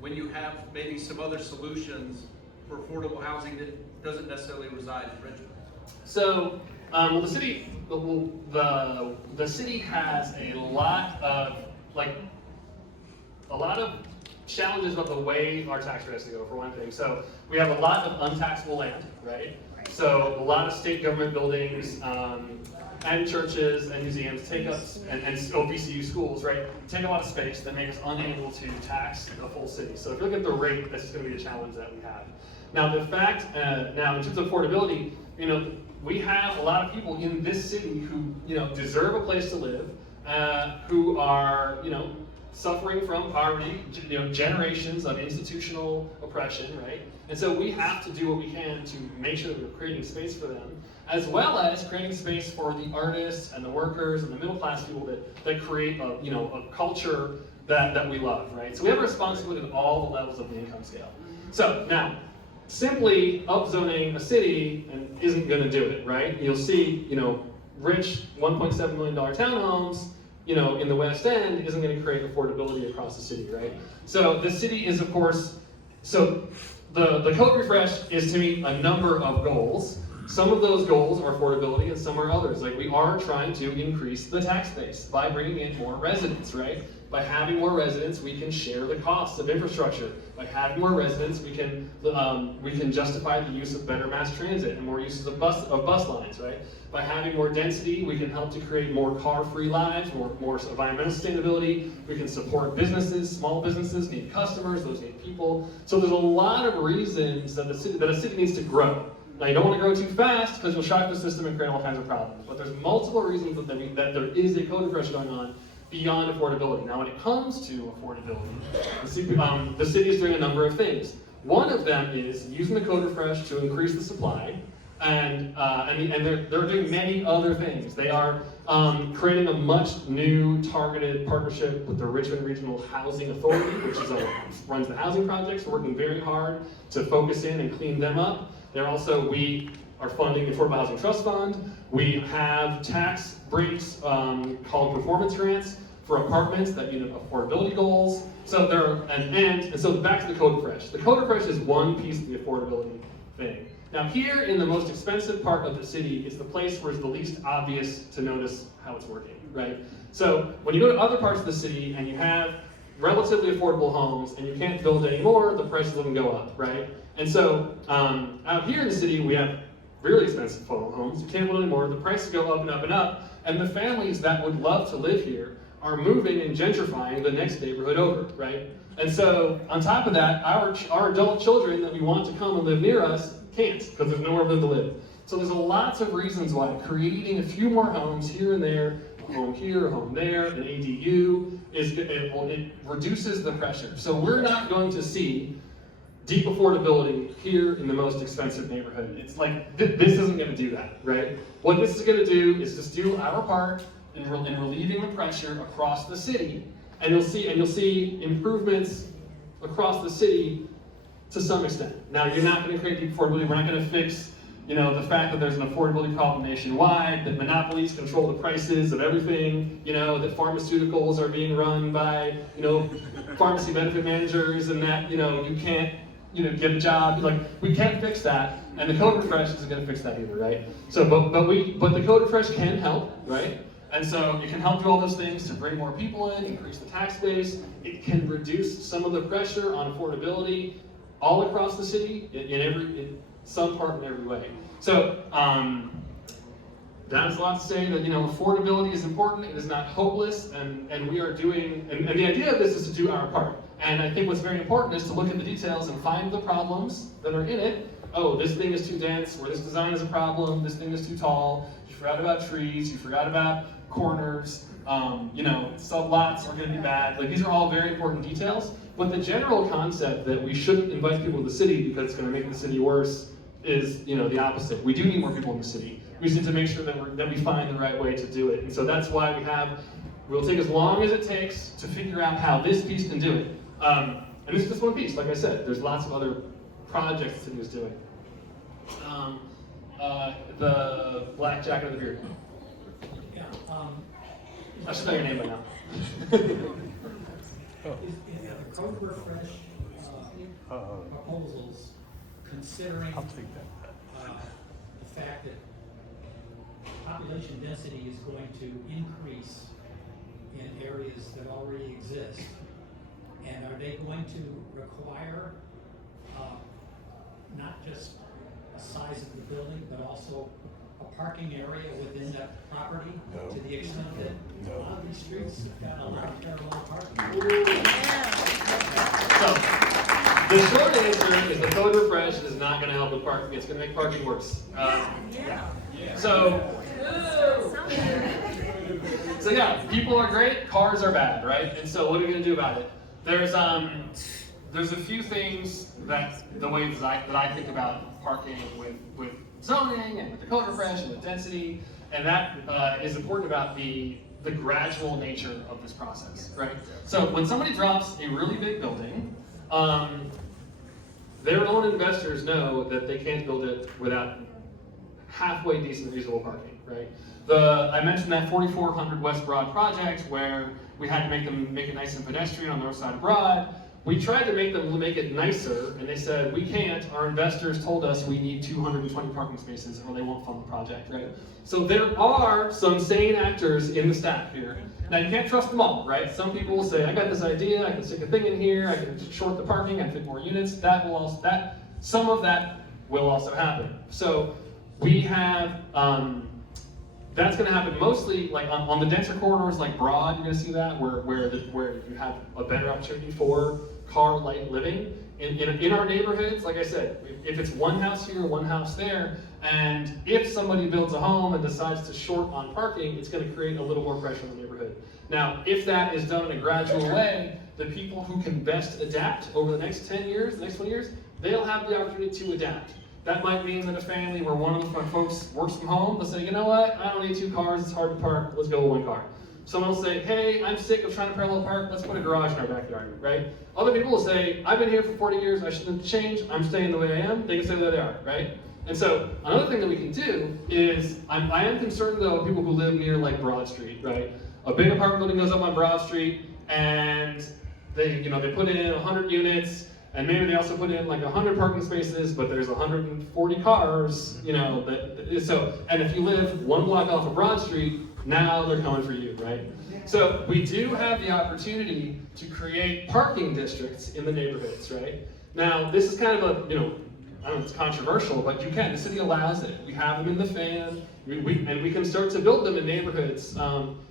when you have maybe some other solutions for affordable housing that doesn't necessarily reside in Richmond? So, the city has a lot of challenges about the way our tax rates go, for one thing. So we have a lot of untaxable land, right? So a lot of state government buildings and churches and museums take up, and VCU schools, right, take a lot of space that make us unable to tax the full city. So if you look at the rate, that's just going to be a challenge that we have. Now the fact, now in terms of affordability, we have a lot of people in this city who, deserve a place to live, who are, suffering from poverty, generations of institutional oppression, right? And so we have to do what we can to make sure that we're creating space for them, as well as creating space for the artists and the workers and the middle class people that create a culture that we love, right? So we have a responsibility at all the levels of the income scale. So now, simply upzoning a city isn't going to do it, right? You'll see, rich $1.7 million townhomes, in the West End isn't going to create affordability across the city, right? So the city is, of course, so the code refresh is to meet a number of goals. Some of those goals are affordability and some are others. Like we are trying to increase the tax base by bringing in more residents, right? By having more residents, we can share the costs of infrastructure. By having more residents, we can justify the use of better mass transit and more uses of bus lines, right? By having more density, we can help to create more car-free lives, more environmental sustainability. We can support businesses. Small businesses need customers; those need people. So there's a lot of reasons that a city needs to grow. Now you don't want to grow too fast because you'll shock the system and create all kinds of problems. But there's multiple reasons that there is a code refresh going on beyond affordability. Now when it comes to affordability, the city is doing a number of things. One of them is using the Code Refresh to increase the supply, and they're doing many other things. They are creating a much new targeted partnership with the Richmond Regional Housing Authority, which is runs the housing projects, working very hard to focus in and clean them up. We are funding the Affordable Housing Trust Fund. We have tax breaks called performance grants for apartments that meet affordability goals. So so back to the Code Refresh. The Code Refresh is one piece of the affordability thing. Now here in the most expensive part of the city is the place where it's the least obvious to notice how it's working, right? So when you go to other parts of the city and you have relatively affordable homes and you can't build anymore, the prices of them go up, right? And so out here in the city we have really expensive homes. You can't build anymore, the prices go up and up and up, and the families that would love to live here are moving and gentrifying the next neighborhood over, right? And so on top of that, our adult children that we want to come and live near us can't, because there's nowhere for them to live. So there's lots of reasons why creating a few more homes here and there, a home here, a home there, an ADU, it reduces the pressure. So we're not going to see deep affordability here in the most expensive neighborhood. It's like, this isn't gonna do that, right? What this is gonna do is just do our part in relieving the pressure across the city, and you'll see improvements across the city to some extent. Now, you're not going to create deep affordability. We're not going to fix, the fact that there's an affordability problem nationwide, that monopolies control the prices of everything, that pharmaceuticals are being run by, pharmacy benefit managers, and that, you can't, get a job. Like, we can't fix that, and the Code Refresh isn't going to fix that either, right? So, but the Code Refresh can help, right? And so it can help do all those things to bring more people in, increase the tax base. It can reduce some of the pressure on affordability all across the city in some part in every way. So that's a lot to say that affordability is important. It is not hopeless, and we are doing. And the idea of this is to do our part. And I think what's very important is to look at the details and find the problems that are in it. Oh, this thing is too dense, or this design is a problem. This thing is too tall. You forgot about trees. You forgot about corners, sublots are going to be bad. Like, these are all very important details, but the general concept that we shouldn't invite people to the city because it's going to make the city worse is, the opposite. We do need more people in the city. We just need to make sure that we find the right way to do it. And so that's why we'll take as long as it takes to figure out how this piece can do it. And this is just one piece, like I said. There's lots of other projects the city is doing. The black jacket of the beard. I should know your name by now. Is the Code Refresh proposals considering the fact that population density is going to increase in areas that already exist? And are they going to require not just a size of the building, but also a parking area within that property? No. To the extent that a lot of these streets have got a lot of parallel parking. So, the short answer is the Code Refresh is not going to help with parking. It's going to make parking worse. So yeah, people are great, cars are bad, right? And so what are we going to do about it? There's a few things that the ways that I think about parking with zoning and with the Code Refresh and with density, and that is important about the gradual nature of this process, right? So when somebody drops a really big building, their own investors know that they can't build it without halfway decent reasonable parking, right? I mentioned that 4400 West Broad project where we had to make it nice and pedestrian on the north side of Broad. We tried to make it nicer, and they said, we can't. Our investors told us we need 220 parking spaces or they won't fund the project, right? So there are some sane actors in the staff here. Now you can't trust them all, right? Some people will say, I got this idea, I can stick a thing in here, I can short the parking, I can fit more units. Some of that will also happen. So we have, that's going to happen mostly like on the denser corridors like Broad. You're going to see that where you have a better opportunity for car light living. In our neighborhoods, like I said, if it's one house here, one house there, and if somebody builds a home and decides to short on parking, it's going to create a little more pressure on the neighborhood. Now, if that is done in a gradual way, the people who can best adapt over the next 10 years, the next 20 years, they'll have the opportunity to adapt. That might mean that a family where one of the folks works from home, they'll say, you know what, I don't need 2 cars, it's hard to park, let's go with 1 car. Someone will say, hey, I'm sick of trying to parallel park, let's put a garage in our backyard, right? Other people will say, I've been here for 40 years, I shouldn't change, I'm staying the way I am, they can stay the way they are, right? And so, another thing that we can do is, I am concerned though of people who live near like Broad Street, right? A big apartment building goes up on Broad Street, and they put in 100 units, and maybe they also put in like 100 parking spaces, but there's 140 cars, and if you live 1 block off of Broad Street, now they're coming for you, right? So we do have the opportunity to create parking districts in the neighborhoods, right? Now, this is kind of a, I don't know if it's controversial, but you can, the city allows it. We have them in the fan, and we can start to build them in neighborhoods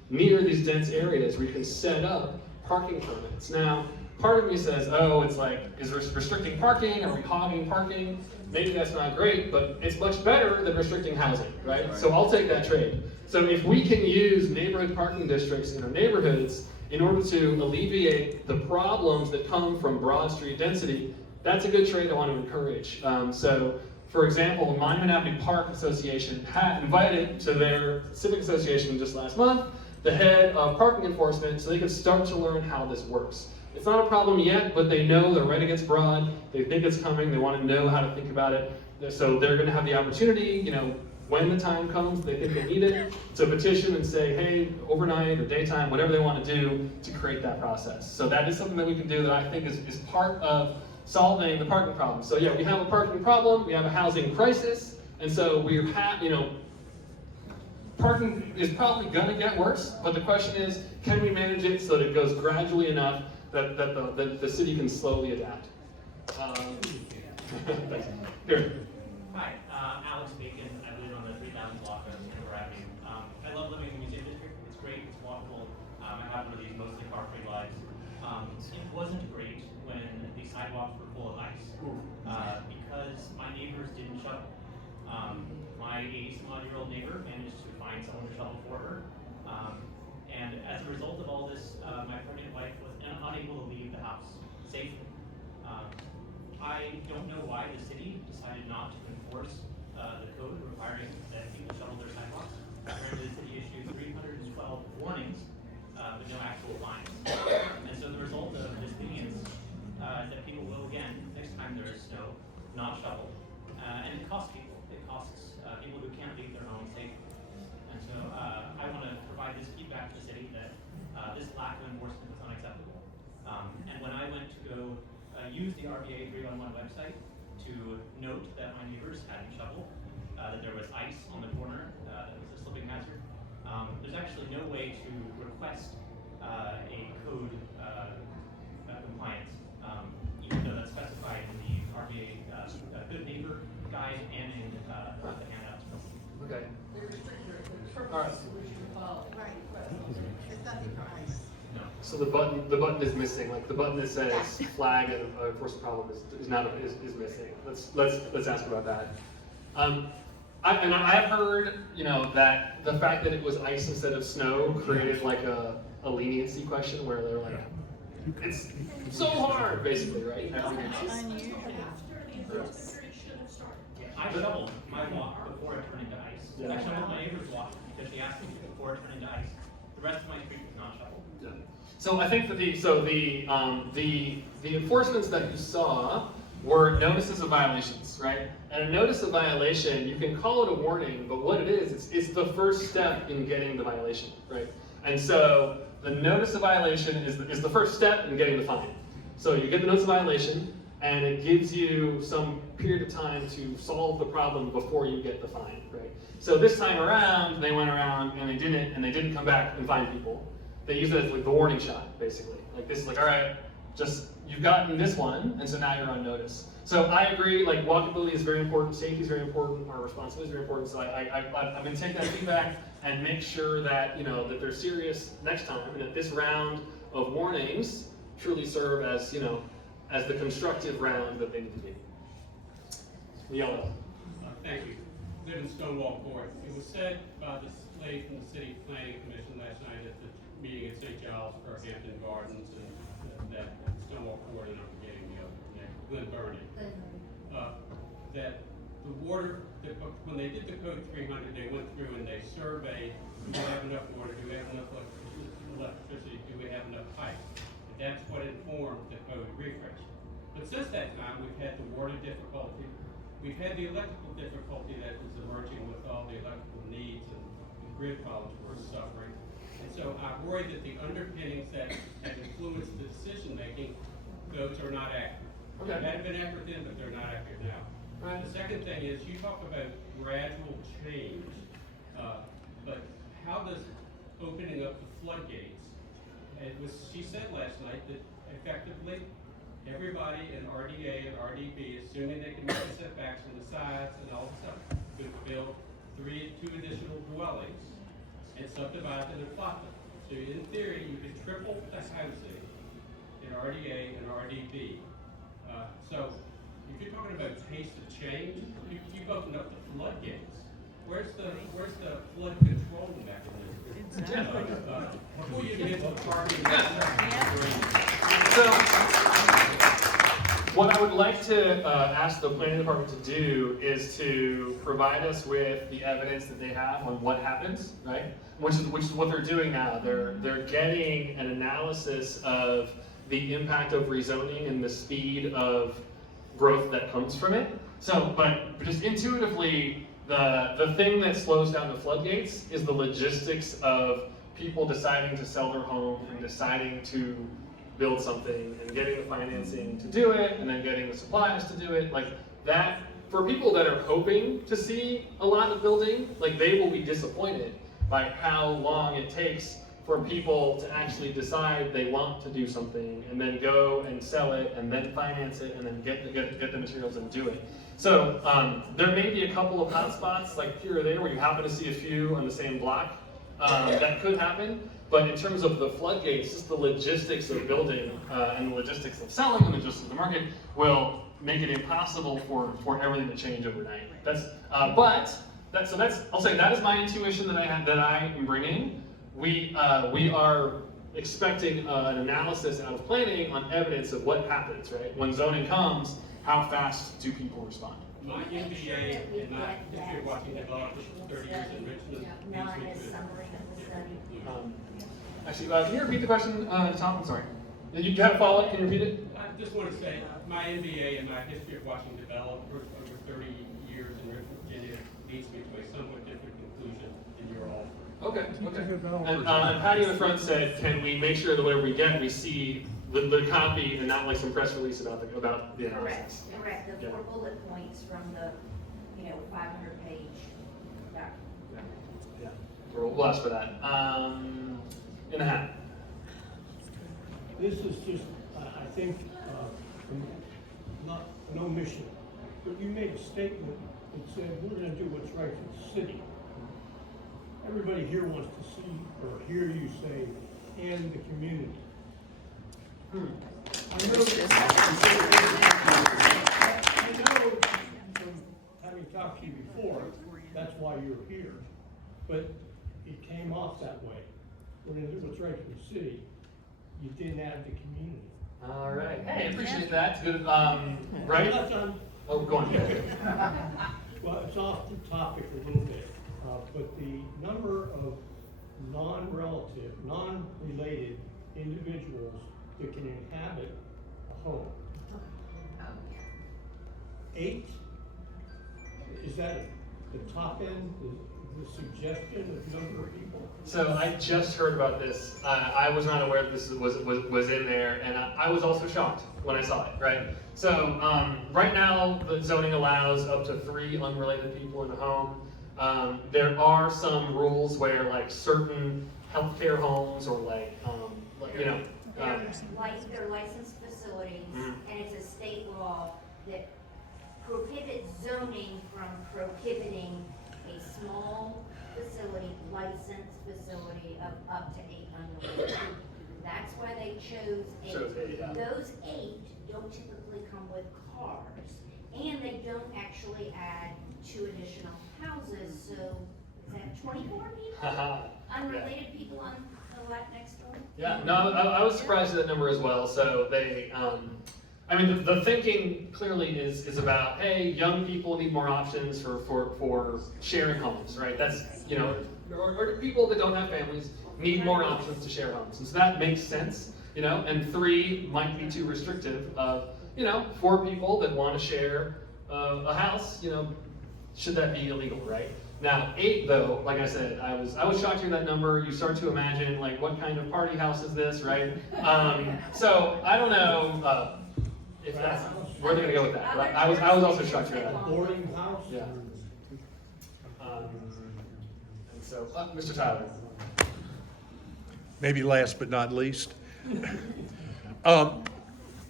near these dense areas where you can set up parking permits. Now, part of me says, oh, it's like, is restricting parking? Are we hogging parking? Maybe that's not great, but it's much better than restricting housing, right? So I'll take that trade. So if we can use neighborhood parking districts in our neighborhoods in order to alleviate the problems that come from Broad Street density, that's a good trade I want to encourage. So, for example, Monument Avenue Park Association had invited to their civic association just last month the head of parking enforcement so they could start to learn how this works. It's not a problem yet, but they know they're right against Broad. They think it's coming. They want to know how to think about it. So they're going to have the opportunity, when the time comes, they think they need it, to petition and say, hey, overnight or daytime, whatever they want to do to create that process. So that is something that we can do that I think is part of solving the parking problem. So yeah, we have a parking problem, we have a housing crisis, and so parking is probably going to get worse, but the question is, can we manage it so that it goes gradually enough that the city can slowly adapt? Thanks. Here. Hi, Alex Bacon. I live on the 3000 block of Hanover Avenue. I love living in the museum district. It's great, it's walkable. I have one of these mostly car-free lives. It wasn't great when the sidewalks were full of ice because my neighbors didn't shovel. My 80-some-odd-year-old neighbor managed to find someone to shovel for her. And as a result of all this, my pregnant wife was unable to leave the house safely. I don't know why the city decided not to enforce the code requiring that people shovel their sidewalks. Apparently the city issued 312 warnings, but no actual fines. And so the result of disobedience is that people will, again, next time there is snow, not shovel. And it costs people. It costs people who can't leave their home safely. And so I want to provide this feedback to the city that this lack of enforcement is unacceptable. And when I went to go use the RBA 311 website to note that my neighbors hadn't shoveled, that there was ice on the corner, that was a slipping hazard. There's actually no way to request a code compliance, even though that's specified in the RBA Good Neighbor Guide and in the handouts. Okay. They're restricted, the All right. purpose which you follow. Right. It's nothing for ice. So the button is missing. Like the button that says flag of enforcement problem is missing. Let's ask about that. I have heard that the fact that it was ice instead of snow created like a leniency question where they're like, it's so hard, basically, right? I shoveled my walk before it turned into ice. Yeah. I shoveled my neighbor's walk because she asked me to before it turned into ice. The rest of my street was not shoveled. Yeah. So I think that the enforcements that you saw were notices of violations, right? And a notice of violation, you can call it a warning, but what it is, it's the first step in getting the violation, right? And so the notice of violation is the first step in getting the fine. So you get the notice of violation, and it gives you some period of time to solve the problem before you get the fine, right? So this time around, they went around and they didn't come back and fine people. They use it as like the warning shot, basically. Like this is like, all right, just you've gotten this one, and so now you're on notice. So I agree, like walkability is very important, safety is very important, our responsibility is very important. So I'm gonna take that feedback and make sure that that they're serious next time, and that this round of warnings truly serve as as the constructive round that they need to be. Yellow. Thank you. Live in Stonewall Court. It was said by the lady from the City Planning Commission last night at the meeting at St. Giles for Hampton Gardens and that Stonewall Court, and I'm forgetting the other name. Glen Burnie. That the water, when they did the code 300, they went through and they surveyed, do we have enough water, do we have enough electricity, do we have enough pipe? And that's what informed the code refresh. But since that time, we've had the water difficulty, we've had the electrical difficulty that is emerging with all the electrical needs and the grid problems we're suffering. And so I worry that the underpinnings that influence the decision-making, those are not accurate. Okay. They might have been accurate then, but they're not accurate now. Right. The second thing is, you talk about gradual change, but how does opening up the floodgates, she said last night that effectively, everybody in RDA and RDB, assuming they can meet the setbacks on the sides and all the stuff, could build 2 additional dwellings and subdivide them and plot them. So in theory, you could triple the housing in RDA and RDB. So if you're talking about pace of change, you've opened up the floodgates. Where's the flood control mechanism? Before you get to the parking. So, what I would like to ask the planning department to do is to provide us with the evidence that they have on what happens, right? Which is what they're doing now. They're getting an analysis of the impact of rezoning and the speed of growth that comes from it. So, but just intuitively, the thing that slows down the floodgates is the logistics of people deciding to sell their home and deciding to build something and getting the financing to do it and then getting the supplies to do it. Like that, for people that are hoping to see a lot of building, like they will be disappointed by how long it takes for people to actually decide they want to do something and then go and sell it and then finance it and then get the materials and do it. So there may be a couple of hotspots like here or there where you happen to see a few on the same block. That could happen, but in terms of the floodgates, just the logistics of building and the logistics of selling and the logistics of the market will make it impossible for everything to change overnight. I'll say that is my intuition that I am bringing. We are expecting an analysis out of planning on evidence of what happens, right? When zoning comes, how fast do people respond? My MBA and my history of watching development for 30 years in Richmond. Actually, can you repeat the question, Tom? I'm sorry. You had a follow-up? Can you repeat it? I just want to say, my MBA and my history of watching develop for over 30 years in Richmond, Virginia, leads me to a somewhat different conclusion than your all. Okay. And Patty in the front said, can we make sure that whatever we get, we see the copy and not like some press release about the analysis? Correct, the 4 bullet points from the, 500-page document. Yeah. We'll ask for that. In the hat. This is just, I think, no mission, but you made a statement that said, we're gonna do what's right for the city. Everybody here wants to see or hear you say, and the community. I know from having talked to you before, that's why you're here, but it came off that way. We're gonna do what's right for the city. You didn't add the community. All right. Hey, appreciate that. Good. Right? Oh, go on. Well, it's off the topic a little bit, but the number of non-relative, non-related individuals that can inhabit a home. 8? Is that the top end, the suggestion of number of people? So I just heard about this. I was not aware that this was in there, and I was also shocked when I saw it, right? So right now, the zoning allows up to 3 unrelated people in a home. There are some rules where like certain healthcare homes or They're licensed facilities, and it's a state law that prohibits zoning from prohibiting a small facility, licensed facility of up to 8 unrelated people. That's why they chose 8. Those 8 don't typically come with cars, and they don't actually add 2 additional houses, so is that 24 people? Unrelated people on the lot next door? Yeah, no, I was surprised at that number as well. So I mean, the thinking clearly is about, hey, young people need more options for sharing homes, right? That's, you know, or people that don't have families need more options to share homes. And so that makes sense, you know, and 3 might be too restrictive of, you know, 4 people that want to share a house, you know, should that be illegal, right? Now, 8 though, like I said, I was shocked to hear that number. You start to imagine, like, what kind of party house is this, right? So I don't know if that's where they're gonna go with that. But I was also shocked to hear that. Boarding house? Yeah. And so, Mr. Tyler. Maybe last but not least.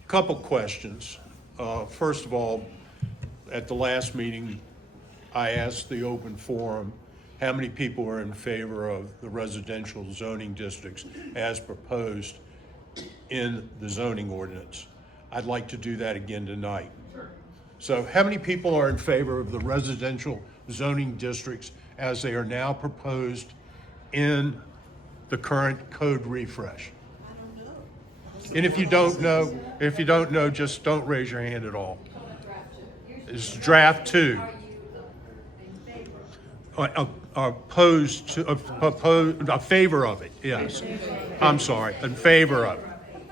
Couple questions. First of all, at the last meeting, I asked the open forum how many people are in favor of the residential zoning districts as proposed in the zoning ordinance. I'd like to do that again tonight. Sure. So how many people are in favor of the residential zoning districts as they are now proposed in the current code refresh? And if you don't know, just don't raise your hand at all. It's draft 2. Opposed to, a favor of it, yes. I'm sorry, in favor of it,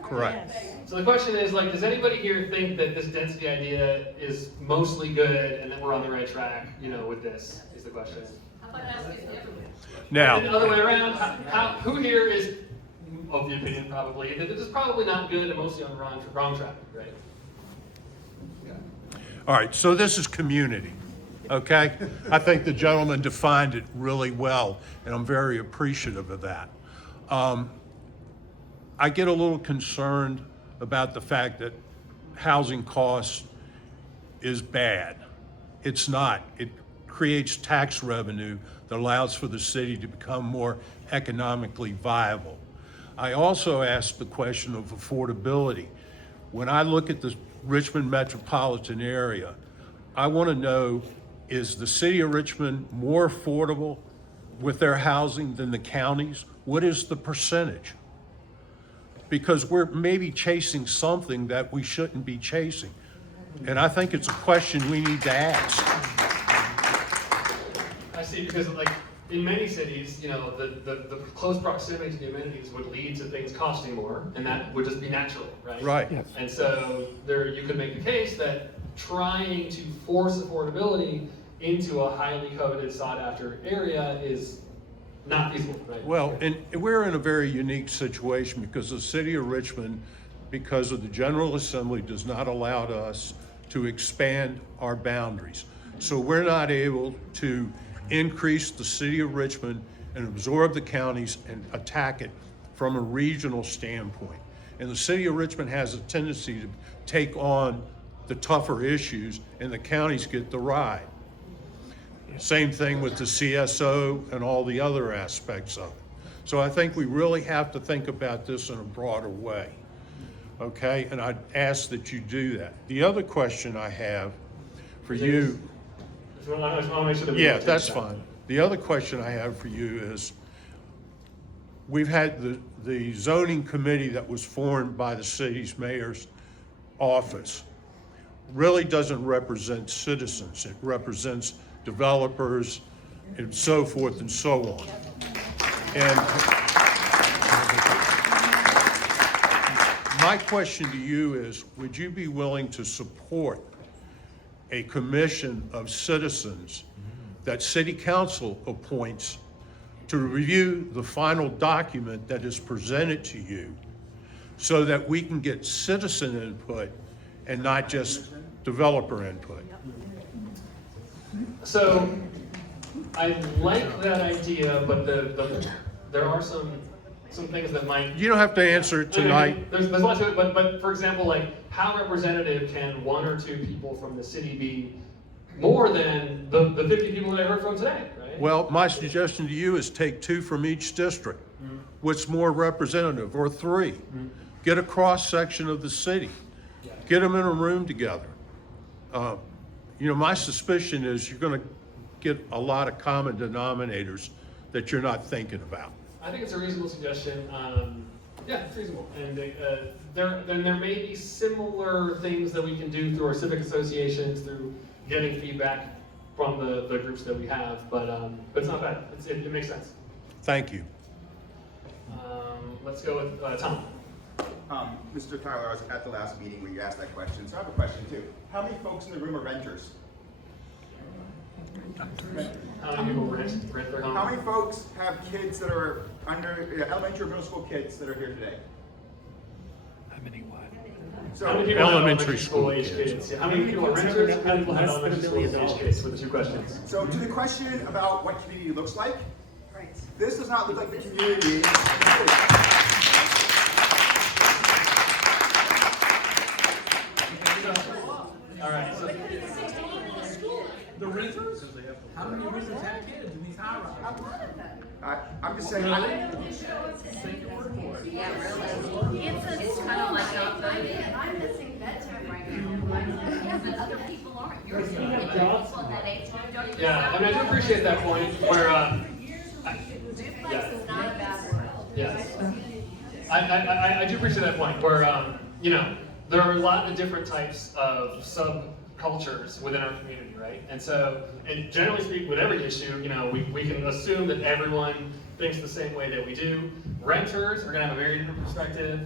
correct. So the question is, like, does anybody here think that this density idea is mostly good and that we're on the right track, you know, with this, is the question. Now, And the other way around, who here is of the opinion probably that this is probably not good and mostly on the wrong track, right? all right, so this is community, okay? I think the gentleman defined it really well, and I'm very appreciative of that. I get a little concerned about the fact that housing costs is bad. It's not. It creates tax revenue that allows for the city to become more economically viable. I also asked the question of affordability. When I look at the Richmond metropolitan area, I want to know, is the city of Richmond more affordable with their housing than the counties? What is the percentage? Because we're maybe chasing something that we shouldn't be chasing. And I think it's a question we need to ask. I see, because like in many cities, you know, the close proximity to the amenities would lead to things costing more, and that would just be natural, right? Right. Yes. And so there, you could make the case that trying to force affordability into a highly coveted, sought-after area is not feasible, right? Well, and we're in a very unique situation because the city of Richmond, because of the General Assembly, does not allow us to expand our boundaries. So we're not able to increase the city of Richmond and absorb the counties and attack it from a regional standpoint. And the city of Richmond has a tendency to take on the tougher issues and the counties get the ride. Same thing with the CSO and all the other aspects of it. So I think we really have to think about this in a broader way. Okay, and I'd ask that you do that. The other question I have for you. I just want to make sure that we Yeah, don't that's take that. fine. The other question I have for you is, we've had the zoning committee that was formed by the city's mayor's office really doesn't represent citizens. It represents developers and so forth and so on. And my question to you is, would you be willing to support a commission of citizens that city council appoints to review the final document that is presented to you so that we can get citizen input and not just developer input? So I like that idea, but there are some things that might. You don't have to answer it tonight. There's a lot to it, but for example, like how representative can 1 or 2 people from the city be more than the 50 people that I heard from today, right? Well, my suggestion to you is take 2 from each district. What's more representative, or 3. Get a cross-section of the city. Get them in a room together. You know, my suspicion is you're gonna get a lot of common denominators that you're not thinking about. I think it's a reasonable suggestion. Yeah, it's reasonable. And there may be similar things that we can do through our civic associations, through getting feedback from the groups that we have, but it's not bad. It makes sense. Thank you. Let's go with Tom. Mr. Tyler, I was at the last meeting where you asked that question, so I have a question too. How many folks in the room are renters? How many people rent their home? How many folks have kids that are under elementary or middle school kids that are here today? How many what? So, How many people have Elementary school age kids. kids? Yeah. How many people are renters? How many people have elementary school age kids? Were the two questions. So to the question about what community looks like, this does not look like the community. All right. So, The renters? How many renters have kids in these high rises? I'm just saying. Yeah, really. It's kind of like I'm missing bedtime right now. yeah, but other people aren't. You're Does he seeing have it. jobs? People that age, you don't even yeah, I mean, I do appreciate that point where, Duplex is not a bad word. yes. I do appreciate that point where, you know, there are a lot of different types of subcultures within our community, right? And so, and generally speaking, with every issue, you know, we can assume that everyone thinks the same way that we do. Renters are gonna have a very different perspective.